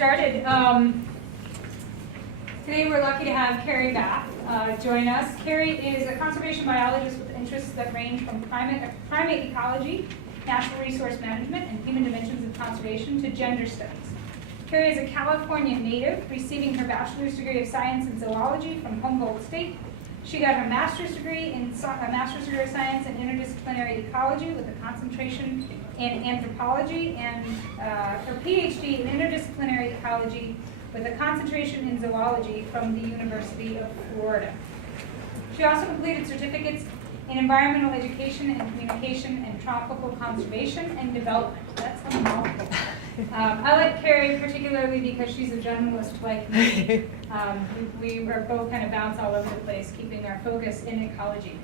started. Today we're lucky to have Carrie Vath join us. Carrie is a conservation biologist with interests that range from primate ecology, natural resource management, and human dimensions of conservation to gender studies. Carrie is a California native, receiving her bachelor's degree of science in zoology from Humboldt State. She got her master's degree of science in interdisciplinary ecology with a concentration in anthropology, and her PhD in interdisciplinary ecology with a concentration in zoology from the University of Florida. She also completed certificates in environmental education and communication and tropical conservation and development. That's a mouthful. I like Carrie particularly because she's a journalist like me. We are both kind of bounce all over the place, keeping our focus in ecology.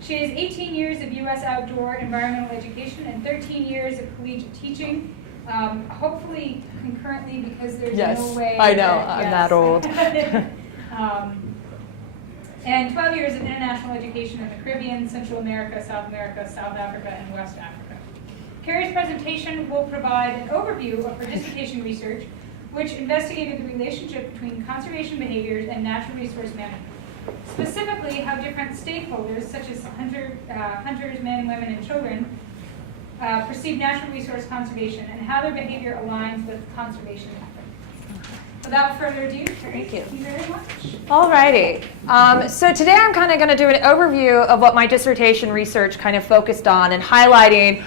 She has 18 years of U.S. outdoor environmental education and 13 years of collegiate teaching, hopefully concurrently because there's no way. I know, I'm that old. And 12 years of international education in the Caribbean, Central America, South Africa, and West Africa. Carrie's presentation will provide an overview of her dissertation research, which investigated the relationship between conservation behaviors and natural resource management. Specifically, how different stakeholders, such as hunters, men and women, and children, perceive natural resource conservation and how their behavior aligns with conservation efforts. Without further ado, Carrie, thank you very much. Alrighty. So today I'm kind of going to do an overview of what my dissertation research kind of focused on and highlighting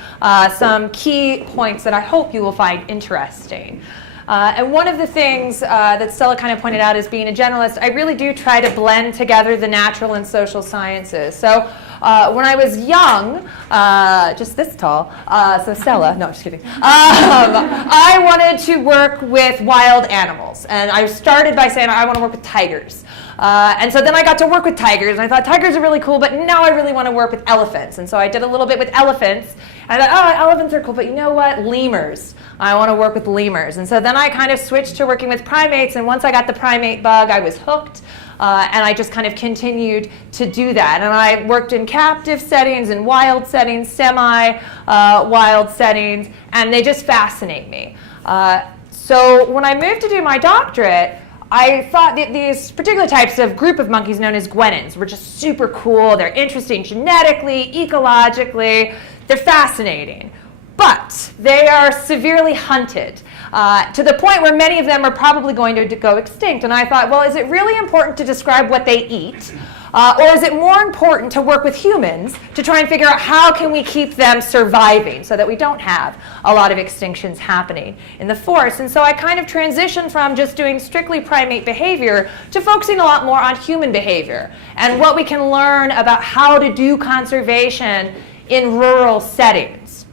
some key points that I hope you will find interesting. And one of the things that Stella kind of pointed out as being a generalist, I really do try to blend together the natural and social sciences. So when I was young, just this tall, so Stella, no, I'm just kidding. I wanted to work with wild animals. And I started by saying I want to work with tigers. And so then I got to work with tigers, and I thought tigers are really cool, but now I really want to work with elephants. And so I did a little bit with elephants. And I thought, oh, elephants are cool, but you know what? Lemurs. I want to work with lemurs. And so then I kind of switched to working with primates, and once I got the primate bug, I was hooked. And I just kind of continued to do that. And I worked in captive settings, in wild settings, semi-wild settings, and they just fascinate me. So when I moved to do my doctorate, I thought that these particular types of group of monkeys known as guenons were just super cool. They're interesting genetically, ecologically. They're fascinating. But they are severely hunted to the point where many of them are probably going to go extinct. And I thought, well, is it really important to describe what they eat? Or is it more important to work with humans to try and figure out how can we keep them surviving so that we don't have a lot of extinctions happening in the forest? And so I kind of transitioned from just doing strictly primate behavior to focusing a lot more on human behavior and what we can learn about how to do conservation in rural settings.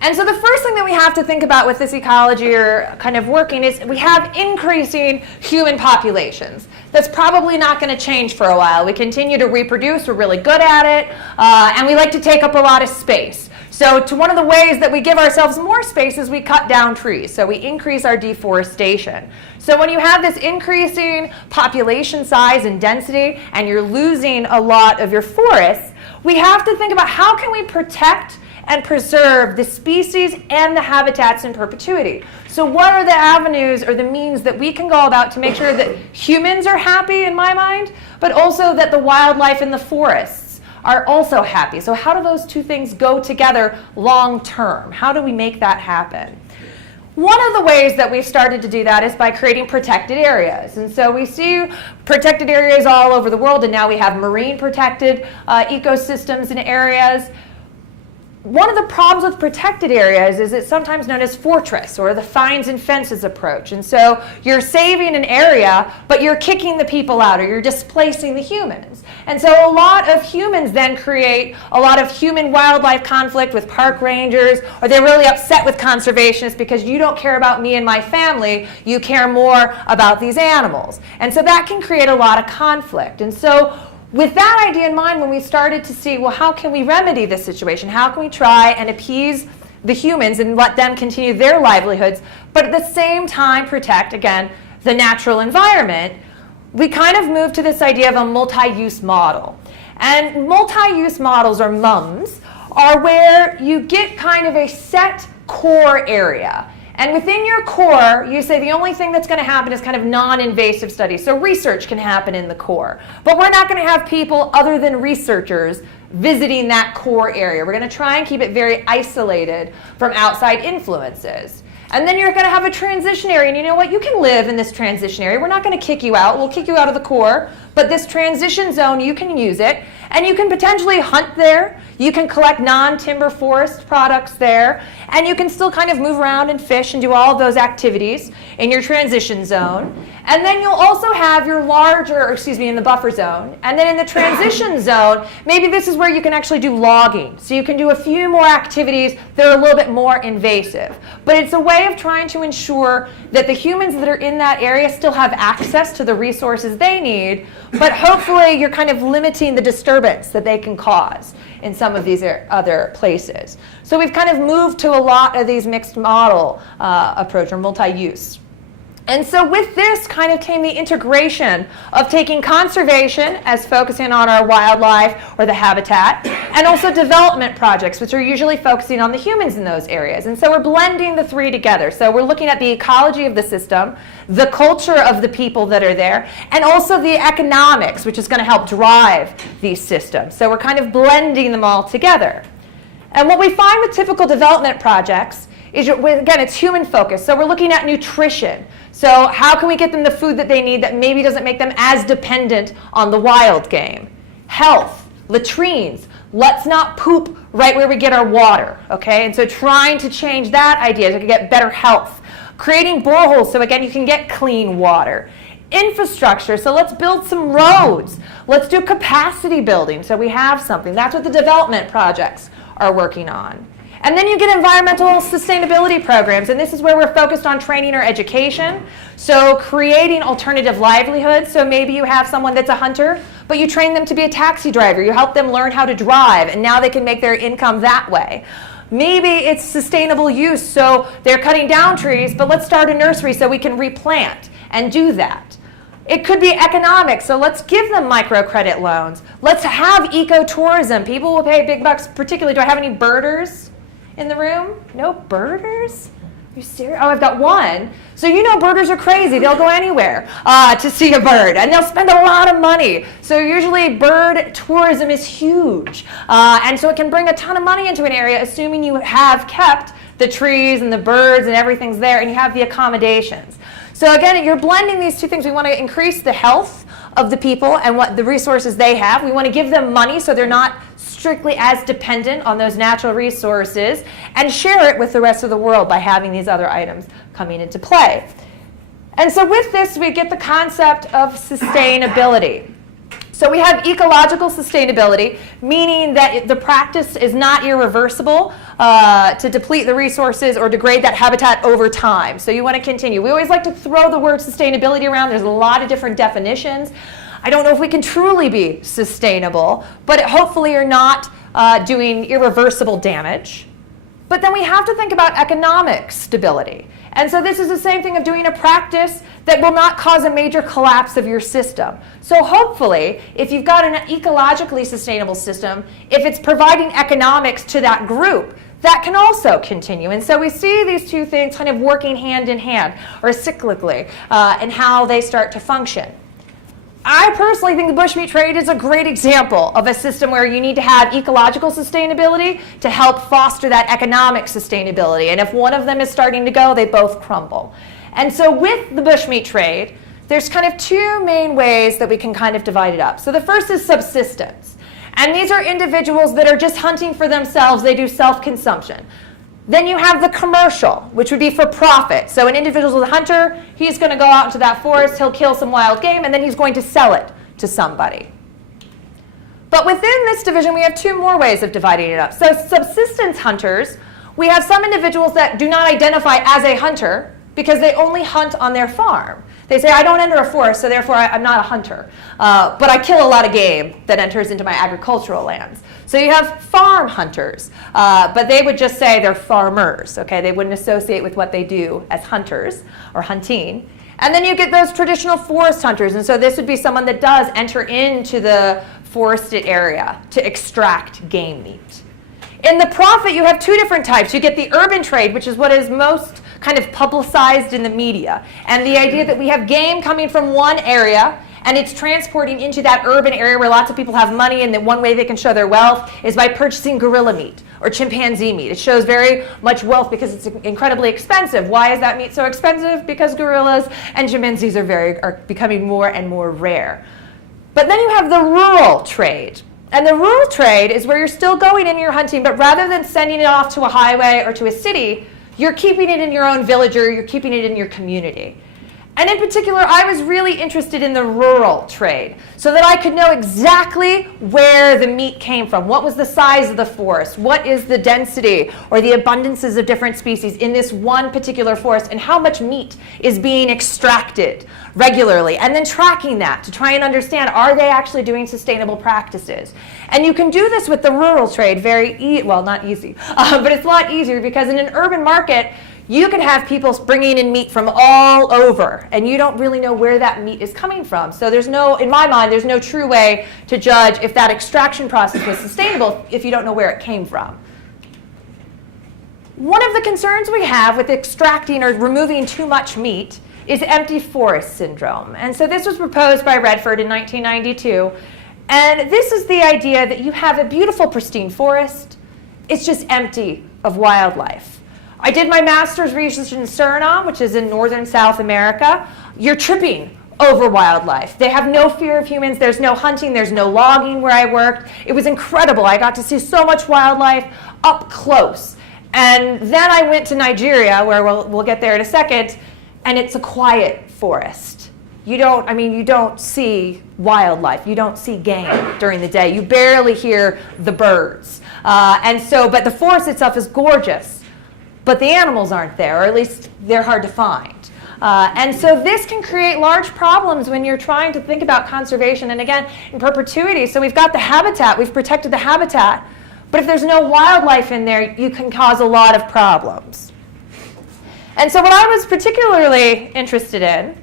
And so the first thing that we have to think about with this ecology or kind of working is we have increasing human populations. That's probably not going to change for a while. We continue to reproduce. We're really good at it. And we like to take up a lot of space. So one of the ways that we give ourselves more space is we cut down trees. So we increase our deforestation. So when you have this increasing population size and density and you're losing a lot of your forests, we have to think about how can we protect and preserve the species and the habitats in perpetuity. So what are the avenues or the means that we can go about to make sure that humans are happy, in my mind, but also that the wildlife in the forests are also happy? So how do those two things go together long term? How do we make that happen? One of the ways that we've started to do that is by creating protected areas. And so we see protected areas all over the world, and now we have marine protected ecosystems in areas. One of the problems with protected areas is it's sometimes known as fortress or the fines and fences approach. And so you're saving an area, but you're kicking the people out or you're displacing the humans. And so a lot of humans then create a lot of human-wildlife conflict with park rangers, or they're really upset with conservationists because you don't care about me and my family, you care more about these animals. And so that can create a lot of conflict. And so with that idea in mind, when we started to see, well, how can we remedy this situation? How can we try and appease the humans and let them continue their livelihoods, but at the same time protect, again, the natural environment? We kind of moved to this idea of a multi-use model. And multi-use models, or MUMs, are where you get kind of a set core area. And within your core, you say the only thing that's going to happen is kind of non-invasive studies. So research can happen in the core. But we're not going to have people other than researchers visiting that core area. We're going to try and keep it very isolated from outside influences. And then you're going to have a transition area. And you know what? You can live in this transition area. We're not going to kick you out. We'll kick you out of the core. But this transition zone, you can use it. And you can potentially hunt there. You can collect non-timber forest products there. And you can still kind of move around and fish and do all of those activities in your transition zone. And then you'll also have your in the buffer zone. And then in the transition zone, maybe this is where you can actually do logging. So you can do a few more activities that are a little bit more invasive. But it's a way of trying to ensure that the humans that are in that area still have access to the resources they need, but hopefully you're kind of limiting the disturbance that they can cause in some of these other places. So we've kind of moved to a lot of these mixed model approach, or multi-use. And so with this kind of came the integration of taking conservation as focusing on our wildlife or the habitat, and also development projects, which are usually focusing on the humans in those areas. And so we're blending the three together. So we're looking at the ecology of the system, the culture of the people that are there, and also the economics, which is going to help drive these systems. So we're kind of blending them all together. And what we find with typical development projects is, again, it's human focused. So we're looking at nutrition. So how can we get them the food that they need that maybe doesn't make them as dependent on the wild game? Health, latrines. Let's not poop right where we get our water, okay? And so trying to change that idea to get better health. Creating boreholes so, again, you can get clean water. Infrastructure, so let's build some roads. Let's do capacity building so we have something. That's what the development projects are working on. And then you get environmental sustainability programs, and this is where we're focused on training or education. So creating alternative livelihoods. So maybe you have someone that's a hunter, but you train them to be a taxi driver. You help them learn how to drive, and now they can make their income that way. Maybe it's sustainable use, so they're cutting down trees, but let's start a nursery so we can replant and do that. It could be economics, so let's give them microcredit loans. Let's have ecotourism. People will pay big bucks, particularly, do I have any birders in the room? No birders? Are you serious? Oh, I've got one. So you know birders are crazy. They'll go anywhere to see a bird, and they'll spend a lot of money. So usually bird tourism is huge. And so it can bring a ton of money into an area, assuming you have kept the trees and the birds and everything's there, and you have the accommodations. So again, you're blending these two things. We want to increase the health of the people and what the resources they have. We want to give them money so they're not strictly as dependent on those natural resources, and share it with the rest of the world by having these other items coming into play. And so with this, we get the concept of sustainability. So we have ecological sustainability, meaning that the practice is not irreversible to deplete the resources or degrade that habitat over time. So you want to continue. We always like to throw the word sustainability around. There's a lot of different definitions. I don't know if we can truly be sustainable, but hopefully you're not doing irreversible damage. But then we have to think about economic stability. And so this is the same thing of doing a practice that will not cause a major collapse of your system. So hopefully, if you've got an ecologically sustainable system, if it's providing economics to that group, that can also continue. And so we see these two things kind of working hand in hand, or cyclically, in how they start to function. I personally think the bushmeat trade is a great example of a system where you need to have ecological sustainability to help foster that economic sustainability. And if one of them is starting to go, they both crumble. And so with the bushmeat trade, there's kind of two main ways that we can kind of divide it up. So the first is subsistence. And these are individuals that are just hunting for themselves. They do self-consumption. Then you have the commercial, which would be for profit. So an individual is a hunter, he's going to go out into that forest, he'll kill some wild game, and then he's going to sell it to somebody. But within this division, we have two more ways of dividing it up. So subsistence hunters, we have some individuals that do not identify as a hunter because they only hunt on their farm. They say, I don't enter a forest, so therefore I'm not a hunter. But I kill a lot of game that enters into my agricultural lands. So you have farm hunters, but they would just say they're farmers, okay? They wouldn't associate with what they do as hunters or hunting. And then you get those traditional forest hunters, and so this would be someone that does enter into the forested area to extract game meat. In the profit, you have two different types. You get the urban trade, which is what is most kind of publicized in the media. And the idea that we have game coming from one area and it's transporting into that urban area where lots of people have money, and that one way they can show their wealth is by purchasing gorilla meat or chimpanzee meat. It shows very much wealth because it's incredibly expensive. Why is that meat so expensive? Because gorillas and chimpanzees are becoming more and more rare. But then you have the rural trade. And the rural trade is where you're still going and you're hunting, but rather than sending it off to a highway or to a city, you're keeping it in your own village or you're keeping it in your community. And in particular, I was really interested in the rural trade so that I could know exactly where the meat came from. What was the size of the forest? What is the density or the abundances of different species in this one particular forest? And how much meat is being extracted regularly? And then tracking that to try and understand, are they actually doing sustainable practices? And you can do this with the rural trade well, not easy, but it's a lot easier because in an urban market, you can have people bringing in meat from all over, and you don't really know where that meat is coming from. So there's no, in my mind, there's no true way to judge if that extraction process was sustainable if you don't know where it came from. One of the concerns we have with extracting or removing too much meat is empty forest syndrome. And so this was proposed by Redford in 1992. And this is the idea that you have a beautiful, pristine forest. It's just empty of wildlife. I did my master's research in Suriname, which is in northern South America. You're tripping over wildlife. They have no fear of humans. There's no hunting. There's no logging where I worked. It was incredible. I got to see so much wildlife up close. And then I went to Nigeria, where we'll get there in a second, and it's a quiet forest. You don't see wildlife. You don't see game during the day. You barely hear the birds. But the forest itself is gorgeous. But the animals aren't there, or at least they're hard to find. And so this can create large problems when you're trying to think about conservation, and again, in perpetuity. So we've got the habitat, we've protected the habitat, but if there's no wildlife in there, you can cause a lot of problems. And so what I was particularly interested in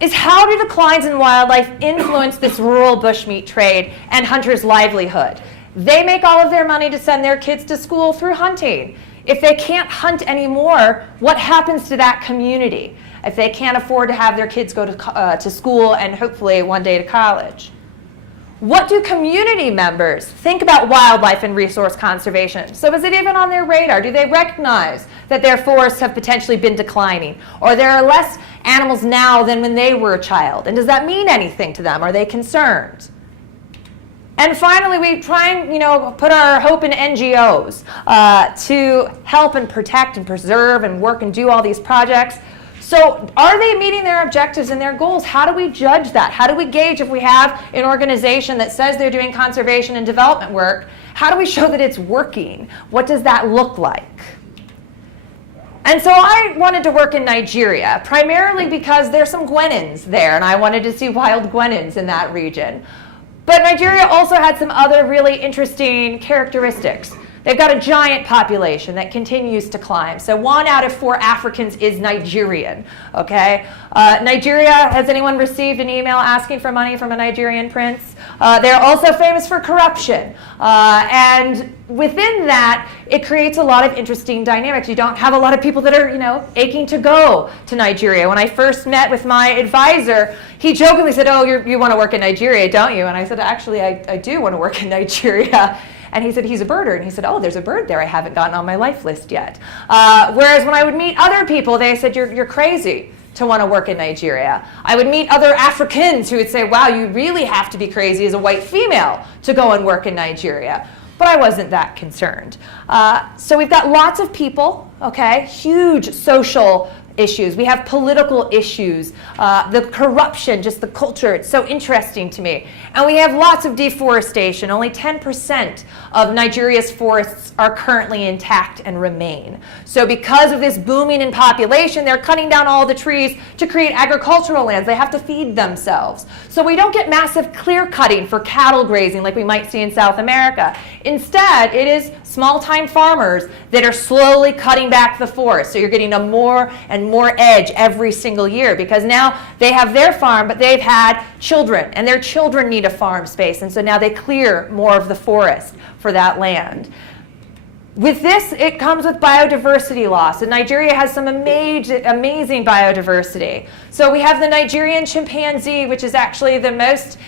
is how do declines in wildlife influence this rural bushmeat trade and hunters' livelihood? They make all of their money to send their kids to school through hunting. If they can't hunt anymore, what happens to that community? If they can't afford to have their kids go to school and hopefully one day to college? What do community members think about wildlife and resource conservation? So is it even on their radar? Do they recognize that their forests have potentially been declining? Or there are less animals now than when they were a child? And does that mean anything to them? Are they concerned? And finally, we try and put our hope in NGOs to help and protect and preserve and work and do all these projects. So are they meeting their objectives and their goals? How do we judge that? How do we gauge if we have an organization that says they're doing conservation and development work? How do we show that it's working? What does that look like? And so I wanted to work in Nigeria, primarily because there's some guenons there, and I wanted to see wild guenons in that region. But Nigeria also had some other really interesting characteristics. They've got a giant population that continues to climb. So 1 out of 4 Africans is Nigerian, okay? Nigeria, has anyone received an email asking for money from a Nigerian prince? They're also famous for corruption. And within that, it creates a lot of interesting dynamics. You don't have a lot of people that are, aching to go to Nigeria. When I first met with my advisor, he jokingly said, oh, you want to work in Nigeria, don't you? And I said, actually, I do want to work in Nigeria. And he said, he's a birder. And he said, oh, there's a bird there I haven't gotten on my life list yet. Whereas when I would meet other people, they said, you're crazy to want to work in Nigeria. I would meet other Africans who would say, wow, you really have to be crazy as a white female to go and work in Nigeria. But I wasn't that concerned. So we've got lots of people, okay, huge social issues. We have political issues, the corruption, just the culture. It's so interesting to me. And we have lots of deforestation. Only 10% of Nigeria's forests are currently intact and remain. So because of this booming in population, they're cutting down all the trees to create agricultural lands. They have to feed themselves. So we don't get massive clear cutting for cattle grazing like we might see in South America. Instead, it is small-time farmers that are slowly cutting back the forest. So you're getting a more and more edge every single year because now they have their farm, but they've had children, and their children need a farm space, and so now they clear more of the forest for that land. With this, it comes with biodiversity loss, and Nigeria has some amazing biodiversity. So we have the Nigerian chimpanzee, which is actually the most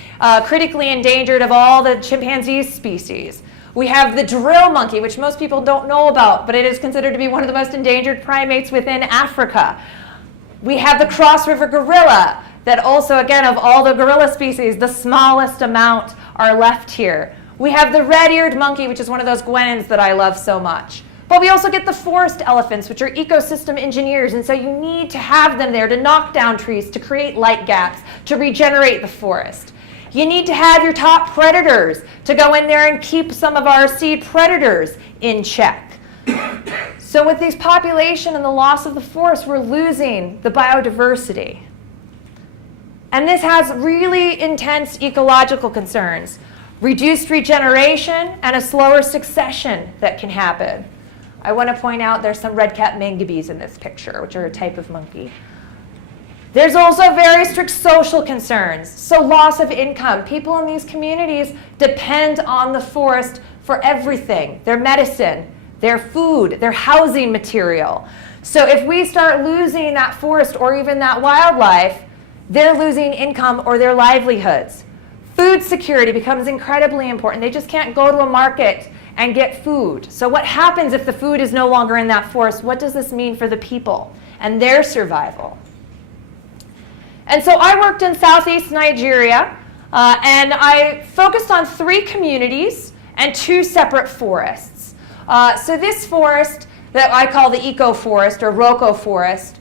critically endangered of all the chimpanzee species. We have the drill monkey, which most people don't know about, but it is considered to be one of the most endangered primates within Africa. We have the cross-river gorilla, that also, again, of all the gorilla species, the smallest amount are left here. We have the red-eared monkey, which is one of those guenons that I love so much. But we also get the forest elephants, which are ecosystem engineers, and so you need to have them there to knock down trees, to create light gaps, to regenerate the forest. You need to have your top predators to go in there and keep some of our seed predators in check. So with this population and the loss of the forest, we're losing the biodiversity. And this has really intense ecological concerns. Reduced regeneration and a slower succession that can happen. I want to point out there's some red-capped mangabes in this picture, which are a type of monkey. There's also very strict social concerns, so loss of income. People in these communities depend on the forest for everything, their medicine, their food, their housing material. So if we start losing that forest or even that wildlife, they're losing income or their livelihoods. Food security becomes incredibly important. They just can't go to a market and get food. So what happens if the food is no longer in that forest? What does this mean for the people and their survival? And so I worked in Southeast Nigeria, and I focused on 3 communities and 2 separate forests. So this forest that I call the eco-forest or Roko forest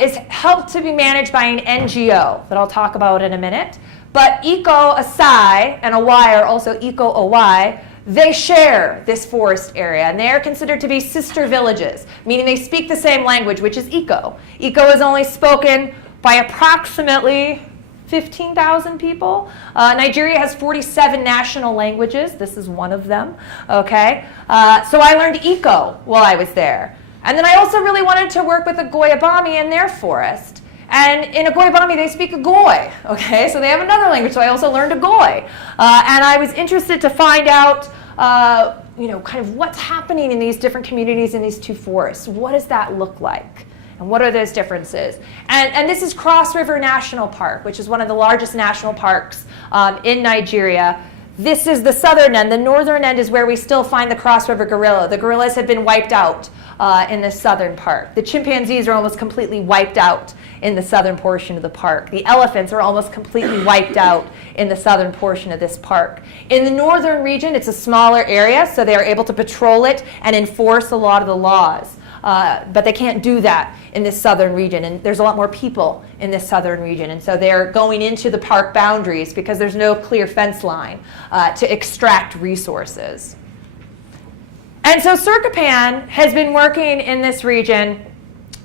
is helped to be managed by an NGO that I'll talk about in a minute. But Eco-Asai and Awai are also Eco-Awai. They share this forest area, and they are considered to be sister villages, meaning they speak the same language, which is Eco. Eco is only spoken by approximately 15,000 people. Nigeria has 47 national languages. This is one of them, okay? So I learned Eco while I was there. And then I also really wanted to work with the Goyabami in their forest. And in Goyabami, they speak Goy, okay? So they have another language, so I also learned Goy. And I was interested to find out, kind of what's happening in these different communities in these 2 forests. What does that look like? And what are those differences? And this is Cross River National Park, which is one of the largest national parks in Nigeria. This is the southern end. The northern end is where we still find the Cross River gorilla. The gorillas have been wiped out in the southern park. The chimpanzees are almost completely wiped out in the southern portion of the park. The elephants are almost completely wiped out in the southern portion of this park. In the northern region, it's a smaller area, so they are able to patrol it and enforce a lot of the laws. But they can't do that in this southern region, and there's a lot more people in this southern region, and so they're going into the park boundaries because there's no clear fence line to extract resources. And so Kpan has been working in this region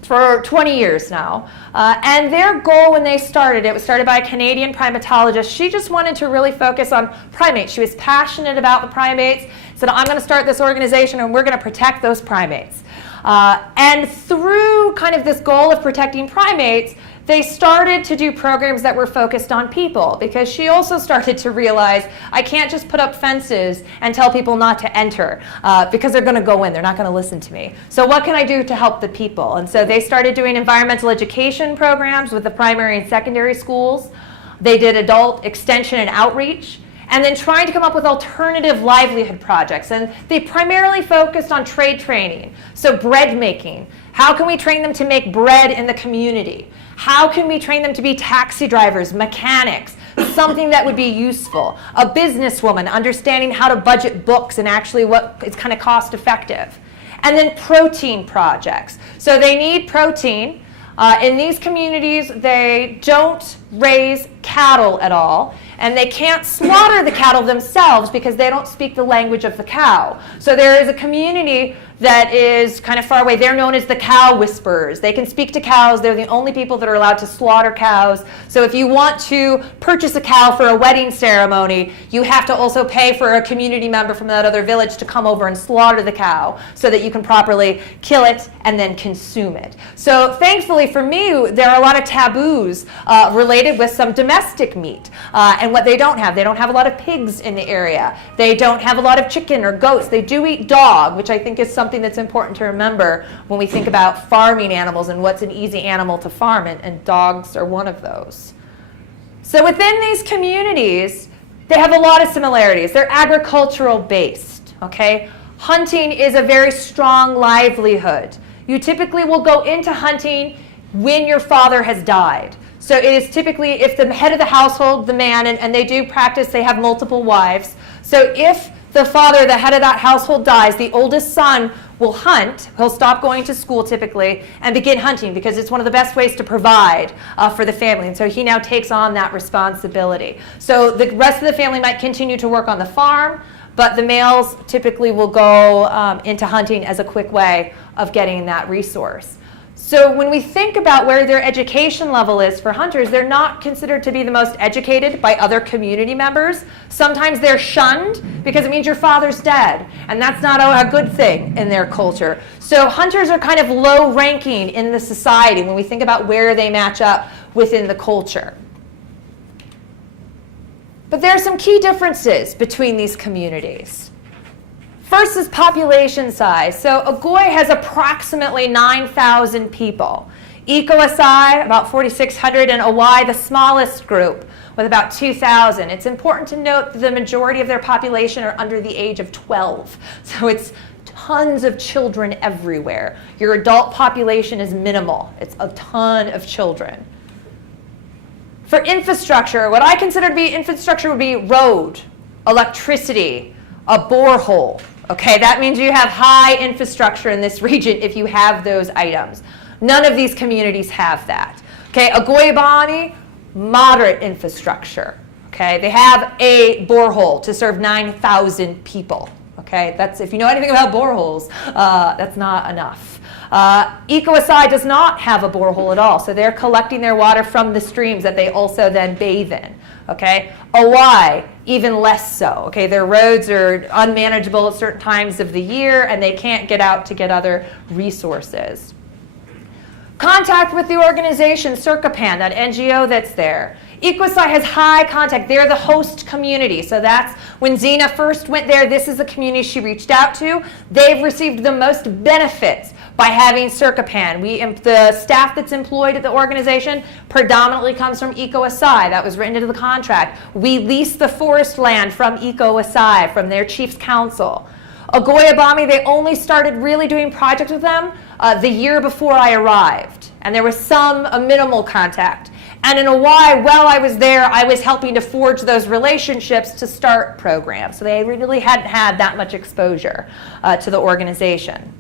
for 20 years now, and their goal when they started, it was started by a Canadian primatologist. She just wanted to really focus on primates. She was passionate about the primates, said, I'm going to start this organization and we're going to protect those primates. And through kind of this goal of protecting primates, they started to do programs that were focused on people, because she also started to realize, I can't just put up fences and tell people not to enter because they're going to go in, they're not going to listen to me. So what can I do to help the people? And so they started doing environmental education programs with the primary and secondary schools. They did adult extension and outreach, and then trying to come up with alternative livelihood projects. And they primarily focused on trade training, so bread making. How can we train them to make bread in the community? How can we train them to be taxi drivers, mechanics, something that would be useful? A businesswoman, understanding how to budget books and actually what is kind of cost effective. And then protein projects. So they need protein. In these communities, they don't raise cattle at all, and they can't slaughter the cattle themselves because they don't speak the language of the cow. So there is a community that is kind of far away. They're known as the cow whisperers. They can speak to cows. They're the only people that are allowed to slaughter cows. So if you want to purchase a cow for a wedding ceremony, you have to also pay for a community member from that other village to come over and slaughter the cow so that you can properly kill it and then consume it. So thankfully for me, there are a lot of taboos related with some domestic meat and what they don't have. They don't have a lot of pigs in the area. They don't have a lot of chicken or goats. They do eat dog, which I think is something that's important to remember when we think about farming animals and what's an easy animal to farm, and dogs are one of those. So within these communities, they have a lot of similarities. They're agricultural based, okay? Hunting is a very strong livelihood. You typically will go into hunting when your father has died. So it is typically if the head of the household, the man, and they do practice, they have multiple wives. So if the father, the head of that household, dies, the oldest son will hunt. He'll stop going to school typically and begin hunting because it's one of the best ways to provide for the family. And so he now takes on that responsibility. So the rest of the family might continue to work on the farm, but the males typically will go into hunting as a quick way of getting that resource. So when we think about where their education level is for hunters, they're not considered to be the most educated by other community members. Sometimes they're shunned because it means your father's dead, and that's not a good thing in their culture. So hunters are kind of low ranking in the society when we think about where they match up within the culture. But there are some key differences between these communities. First is population size. So Ogoy has approximately 9,000 people. Eco-Asai, about 4,600, and Owai, the smallest group, with about 2,000. It's important to note that the majority of their population are under the age of 12. So it's tons of children everywhere. Your adult population is minimal. It's a ton of children. For infrastructure, what I consider to be infrastructure would be road, electricity, a borehole. Okay, that means you have high infrastructure in this region if you have those items. None of these communities have that. Okay, Agoyabani, moderate infrastructure. Okay, they have a borehole to serve 9,000 people. Okay, that's, if you know anything about boreholes, that's not enough. Eco-Asai does not have a borehole at all, so they're collecting their water from the streams that they also then bathe in. Okay, Owai, even less so. Okay, their roads are unmanageable at certain times of the year, and they can't get out to get other resources. Contact with the organization, Kpan, that NGO that's there. Eco-Asai has high contact. They're the host community. So that's when Zena first went there, this is the community she reached out to. They've received the most benefits by having Kpan. The staff that's employed at the organization predominantly comes from Eco-Asai. That was written into the contract. We lease the forest land from Eco-Asai, from their chief's council. Ogoyabami, they only started really doing projects with them the year before I arrived. And there was a minimal contact. And in Owai, while I was there, I was helping to forge those relationships to start programs. So they really hadn't had that much exposure to the organization.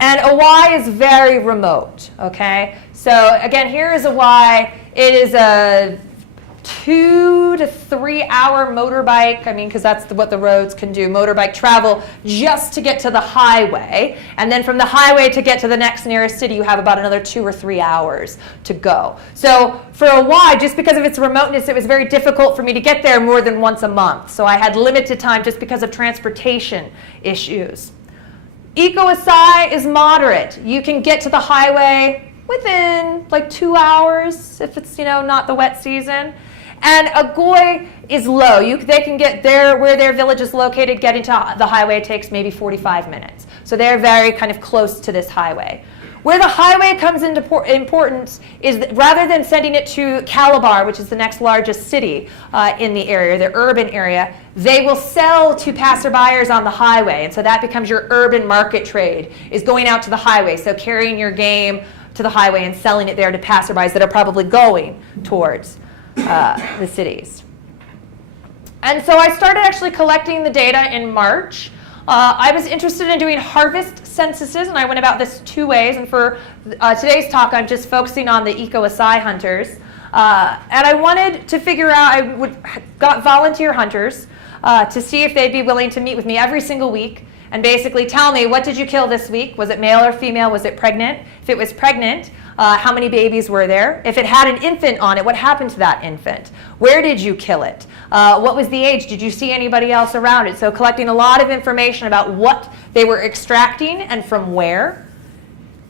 And Owai is very remote, okay? So again, here is Owai. It is a 2 to 3 hour motorbike, because that's what the roads can do, motorbike travel just to get to the highway. And then from the highway to get to the next nearest city, you have about another 2 or 3 hours to go. So for Owai, just because of its remoteness, it was very difficult for me to get there more than once a month. So I had limited time just because of transportation issues. Eco-Asai is moderate. You can get to the highway within like 2 hours if it's not the wet season. And Ogoy is low. They can get there where their village is located. Getting to the highway takes maybe 45 minutes. So they're very kind of close to this highway. Where the highway comes into importance is that rather than sending it to Calabar, which is the next largest city in the area, the urban area, they will sell to passerbyers on the highway. And so that becomes your urban market trade, is going out to the highway. So carrying your game to the highway and selling it there to passerbys that are probably going towards the cities. And so I started actually collecting the data in March. I was interested in doing harvest censuses, and I went about this 2 ways. And for today's talk, I'm just focusing on the Eco-Asai hunters. And I wanted to figure out, got volunteer hunters to see if they'd be willing to meet with me every single week and basically tell me, what did you kill this week? Was it male or female? Was it pregnant? If it was pregnant, how many babies were there? If it had an infant on it, what happened to that infant? Where did you kill it? What was the age? Did you see anybody else around it? So collecting a lot of information about what they were extracting and from where.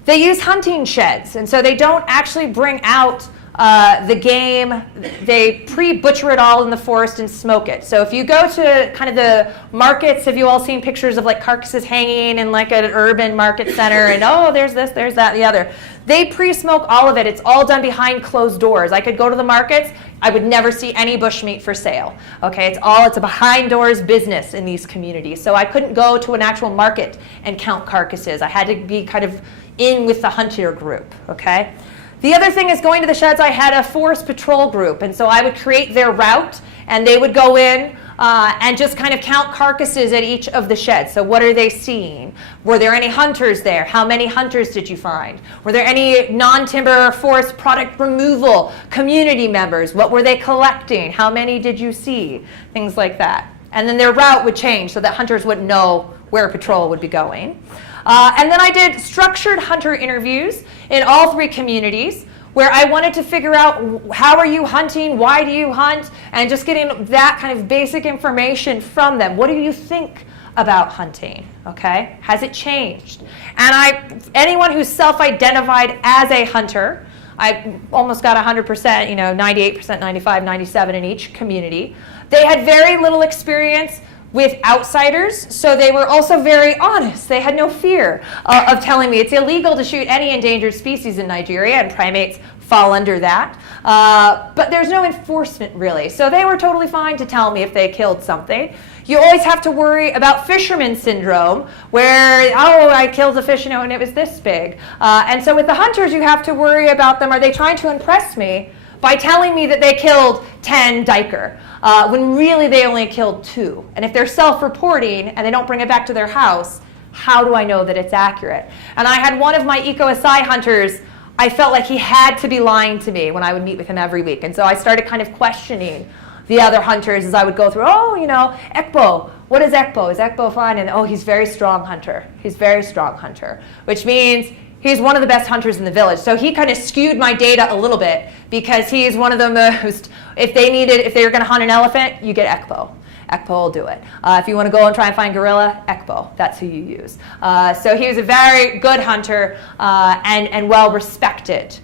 They use hunting sheds, and so they don't actually bring out the game. They pre-butcher it all in the forest and smoke it. So if you go to kind of the markets, have you all seen pictures of like carcasses hanging in like an urban market center, and oh, there's this, there's that, and the other. They pre-smoke all of it. It's all done behind closed doors. I could go to the markets. I would never see any bushmeat for sale. Okay, it's a behind doors business in these communities. So I couldn't go to an actual market and count carcasses. I had to be kind of in with the hunter group, okay? The other thing is going to the sheds, I had a forest patrol group, and so I would create their route, and they would go in and just kind of count carcasses at each of the sheds. So what are they seeing? Were there any hunters there? How many hunters did you find? Were there any non-timber forest product removal community members? What were they collecting? How many did you see? Things like that. And then their route would change so that hunters would know where a patrol would be going. And then I did structured hunter interviews in all 3 communities where I wanted to figure out how are you hunting, why do you hunt, and just getting that kind of basic information from them. What do you think about hunting, okay? Has it changed? And anyone who's self-identified as a hunter, I almost got 100%, 98%, 95, 97 in each community. They had very little experience with outsiders, so they were also very honest. They had no fear of telling me it's illegal to shoot any endangered species in Nigeria, and primates fall under that. But there's no enforcement, really. So they were totally fine to tell me if they killed something. You always have to worry about fisherman syndrome, where, oh, I killed a fish, and it was this big. And so with the hunters, you have to worry about them. Are they trying to impress me by telling me that they killed 10 duiker, when really they only killed 2. And if they're self-reporting and they don't bring it back to their house, how do I know that it's accurate? And I had one of my eco-acai hunters, I felt like he had to be lying to me when I would meet with him every week. And so I started kind of questioning the other hunters as I would go through, Ekpo, what is Ekpo? Is Ekpo fine? And oh, he's very strong hunter. He's very strong hunter, which means he's one of the best hunters in the village. So he kind of skewed my data a little bit because he's one of the most, if they were going to hunt an elephant, you get Ekpo. Ekpo will do it. If you want to go and try and find gorilla, Ekpo, that's who you use. So he was a very good hunter and well respected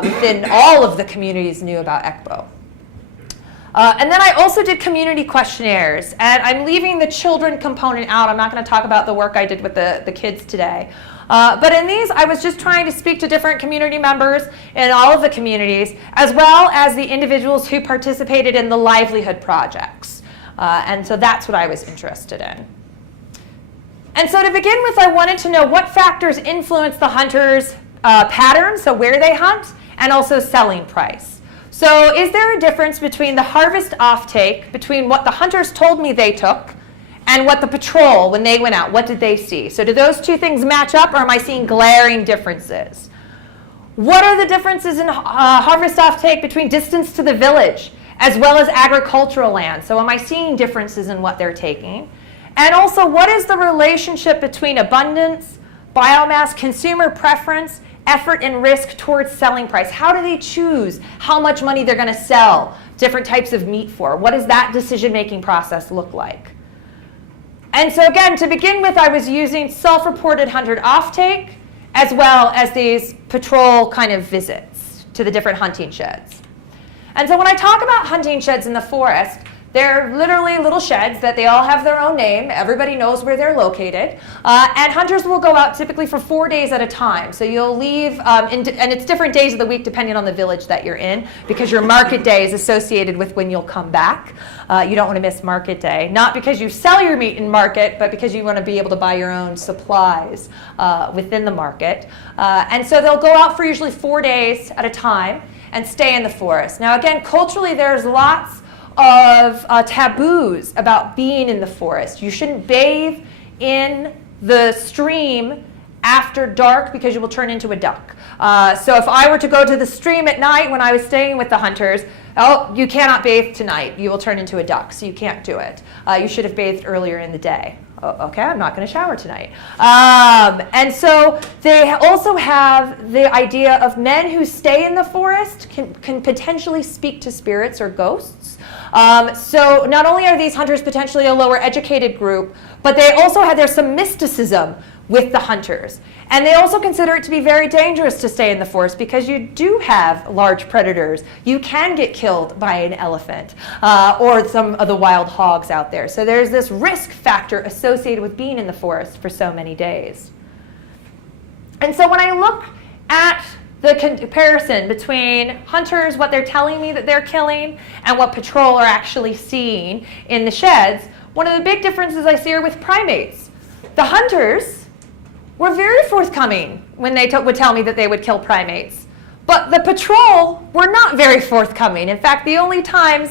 within all of the communities knew about Ekpo. And then I also did community questionnaires, and I'm leaving the children component out. I'm not going to talk about the work I did with the kids today. But in these, I was just trying to speak to different community members in all of the communities, as well as the individuals who participated in the livelihood projects. And so that's what I was interested in. And so to begin with, I wanted to know what factors influence the hunters' patterns, so where they hunt, and also selling price. So is there a difference between the harvest offtake, between what the hunters told me they took, and what the patrol, when they went out, what did they see? So do those 2 things match up, or am I seeing glaring differences? What are the differences in harvest offtake between distance to the village, as well as agricultural land? So am I seeing differences in what they're taking? And also, what is the relationship between abundance, biomass, consumer preference, effort and risk towards selling price? How do they choose how much money they're going to sell different types of meat for? What does that decision-making process look like? And so again, to begin with, I was using self-reported hunter offtake, as well as these patrol kind of visits to the different hunting sheds. And so when I talk about hunting sheds in the forest, they're literally little sheds that they all have their own name. Everybody knows where they're located. And hunters will go out typically for 4 days at a time. So you'll leave, and it's different days of the week depending on the village that you're in, because your market day is associated with when you'll come back. You don't want to miss market day. Not because you sell your meat in market, but because you want to be able to buy your own supplies within the market. And so they'll go out for usually 4 days at a time and stay in the forest. Now again, culturally there's lots of taboos about being in the forest. You shouldn't bathe in the stream after dark because you will turn into a duck. So if I were to go to the stream at night when I was staying with the hunters, oh, you cannot bathe tonight. You will turn into a duck, so you can't do it. You should have bathed earlier in the day. Okay, I'm not going to shower tonight. And so they also have the idea of men who stay in the forest can potentially speak to spirits or ghosts. So not only are these hunters potentially a lower educated group, but they also have, there's some mysticism with the hunters. And they also consider it to be very dangerous to stay in the forest because you do have large predators. You can get killed by an elephant or some of the wild hogs out there. So there's this risk factor associated with being in the forest for so many days. And so when I look at the comparison between hunters, what they're telling me that they're killing, and what patrol are actually seeing in the sheds, one of the big differences I see are with primates. The hunters were very forthcoming when they would tell me that they would kill primates. But the patrol were not very forthcoming. In fact, the only times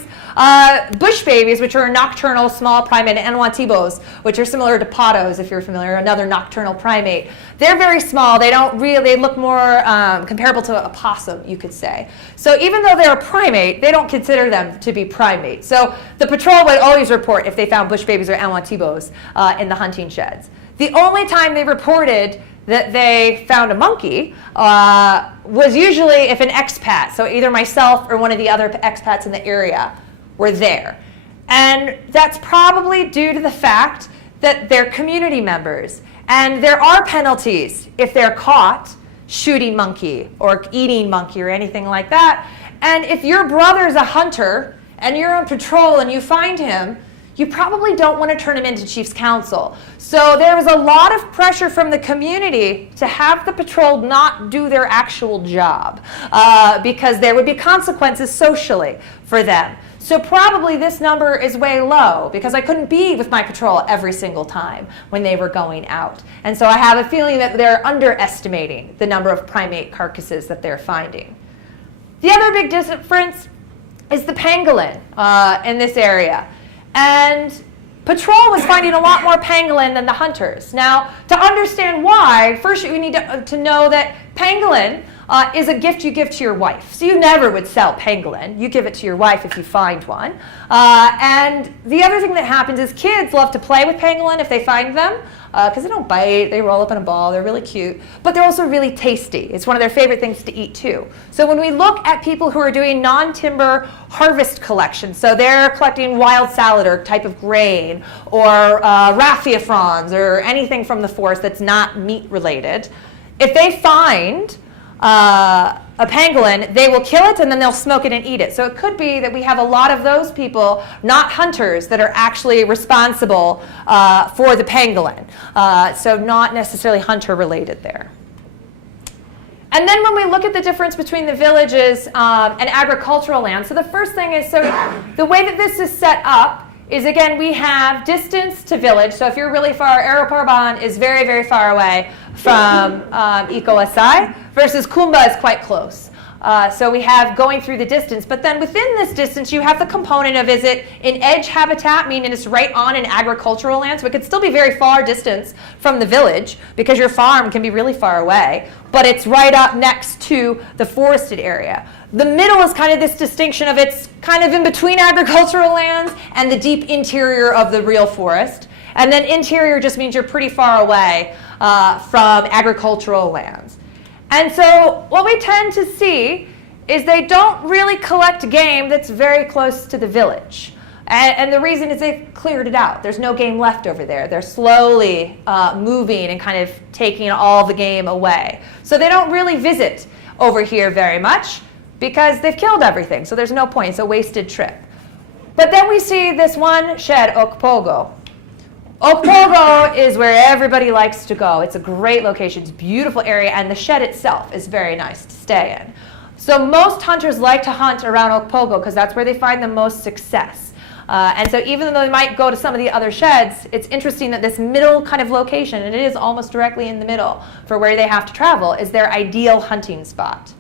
bush babies, which are nocturnal small primate, and Multiuse, which are similar to pottos, if you're familiar, another nocturnal primate, they're very small. They don't really, they look more comparable to a possum, you could say. So even though they're a primate, they don't consider them to be primates. So the patrol would always report if they found bush babies or Multiuse in the hunting sheds. The only time they reported that they found a monkey was usually if an expat, so either myself or one of the other expats in the area, were there. And that's probably due to the fact that they're community members. And there are penalties if they're caught shooting monkey or eating monkey or anything like that. And if your brother's a hunter and you're on patrol and you find him, you probably don't want to turn him into chief's counsel. So there was a lot of pressure from the community to have the patrol not do their actual job because there would be consequences socially for them. So probably this number is way low because I couldn't be with my patrol every single time when they were going out. And so I have a feeling that they're underestimating the number of primate carcasses that they're finding. The other big difference is the pangolin in this area. And patrol was finding a lot more pangolin than the hunters. Now, to understand why, first you need to know that pangolin is a gift you give to your wife. So you never would sell pangolin. You give it to your wife if you find one. And the other thing that happens is kids love to play with pangolin if they find them because they don't bite, they roll up in a ball, they're really cute, but they're also really tasty. It's one of their favorite things to eat too. So when we look at people who are doing non-timber harvest collections, so they're collecting wild salad or type of grain or raffia fronds or anything from the forest that's not meat related, if they find a pangolin, they will kill it and then they'll smoke it and eat it. So it could be that we have a lot of those people, not hunters, that are actually responsible for the pangolin. So not necessarily hunter related there. And then when we look at the difference between the villages and agricultural land, so the first thing is, so the way that this is set up is, again, we have distance to village. So if you're really far, Aeroparban is very, very far away from EcoSI, versus Kumba is quite close. So we have going through the distance. But then within this distance, you have the component of, is it an edge habitat, meaning it's right on an agricultural land? So it could still be very far distance from the village because your farm can be really far away, but it's right up next to the forested area. The middle is kind of this distinction of it's kind of in between agricultural lands and the deep interior of the real forest. And then interior just means you're pretty far away from agricultural lands. And so what we tend to see is they don't really collect game that's very close to the village. And the reason is they've cleared it out. There's no game left over there. They're slowly moving and kind of taking all the game away. So they don't really visit over here very much because they've killed everything. So there's no point. It's a wasted trip. But then we see this one shed, Okpogo. Okpogo is where everybody likes to go. It's a great location. It's a beautiful area, and the shed itself is very nice to stay in. So most hunters like to hunt around Okpogo because that's where they find the most success. And so even though they might go to some of the other sheds, it's interesting that this middle kind of location, and it is almost directly in the middle for where they have to travel, is their ideal hunting spot.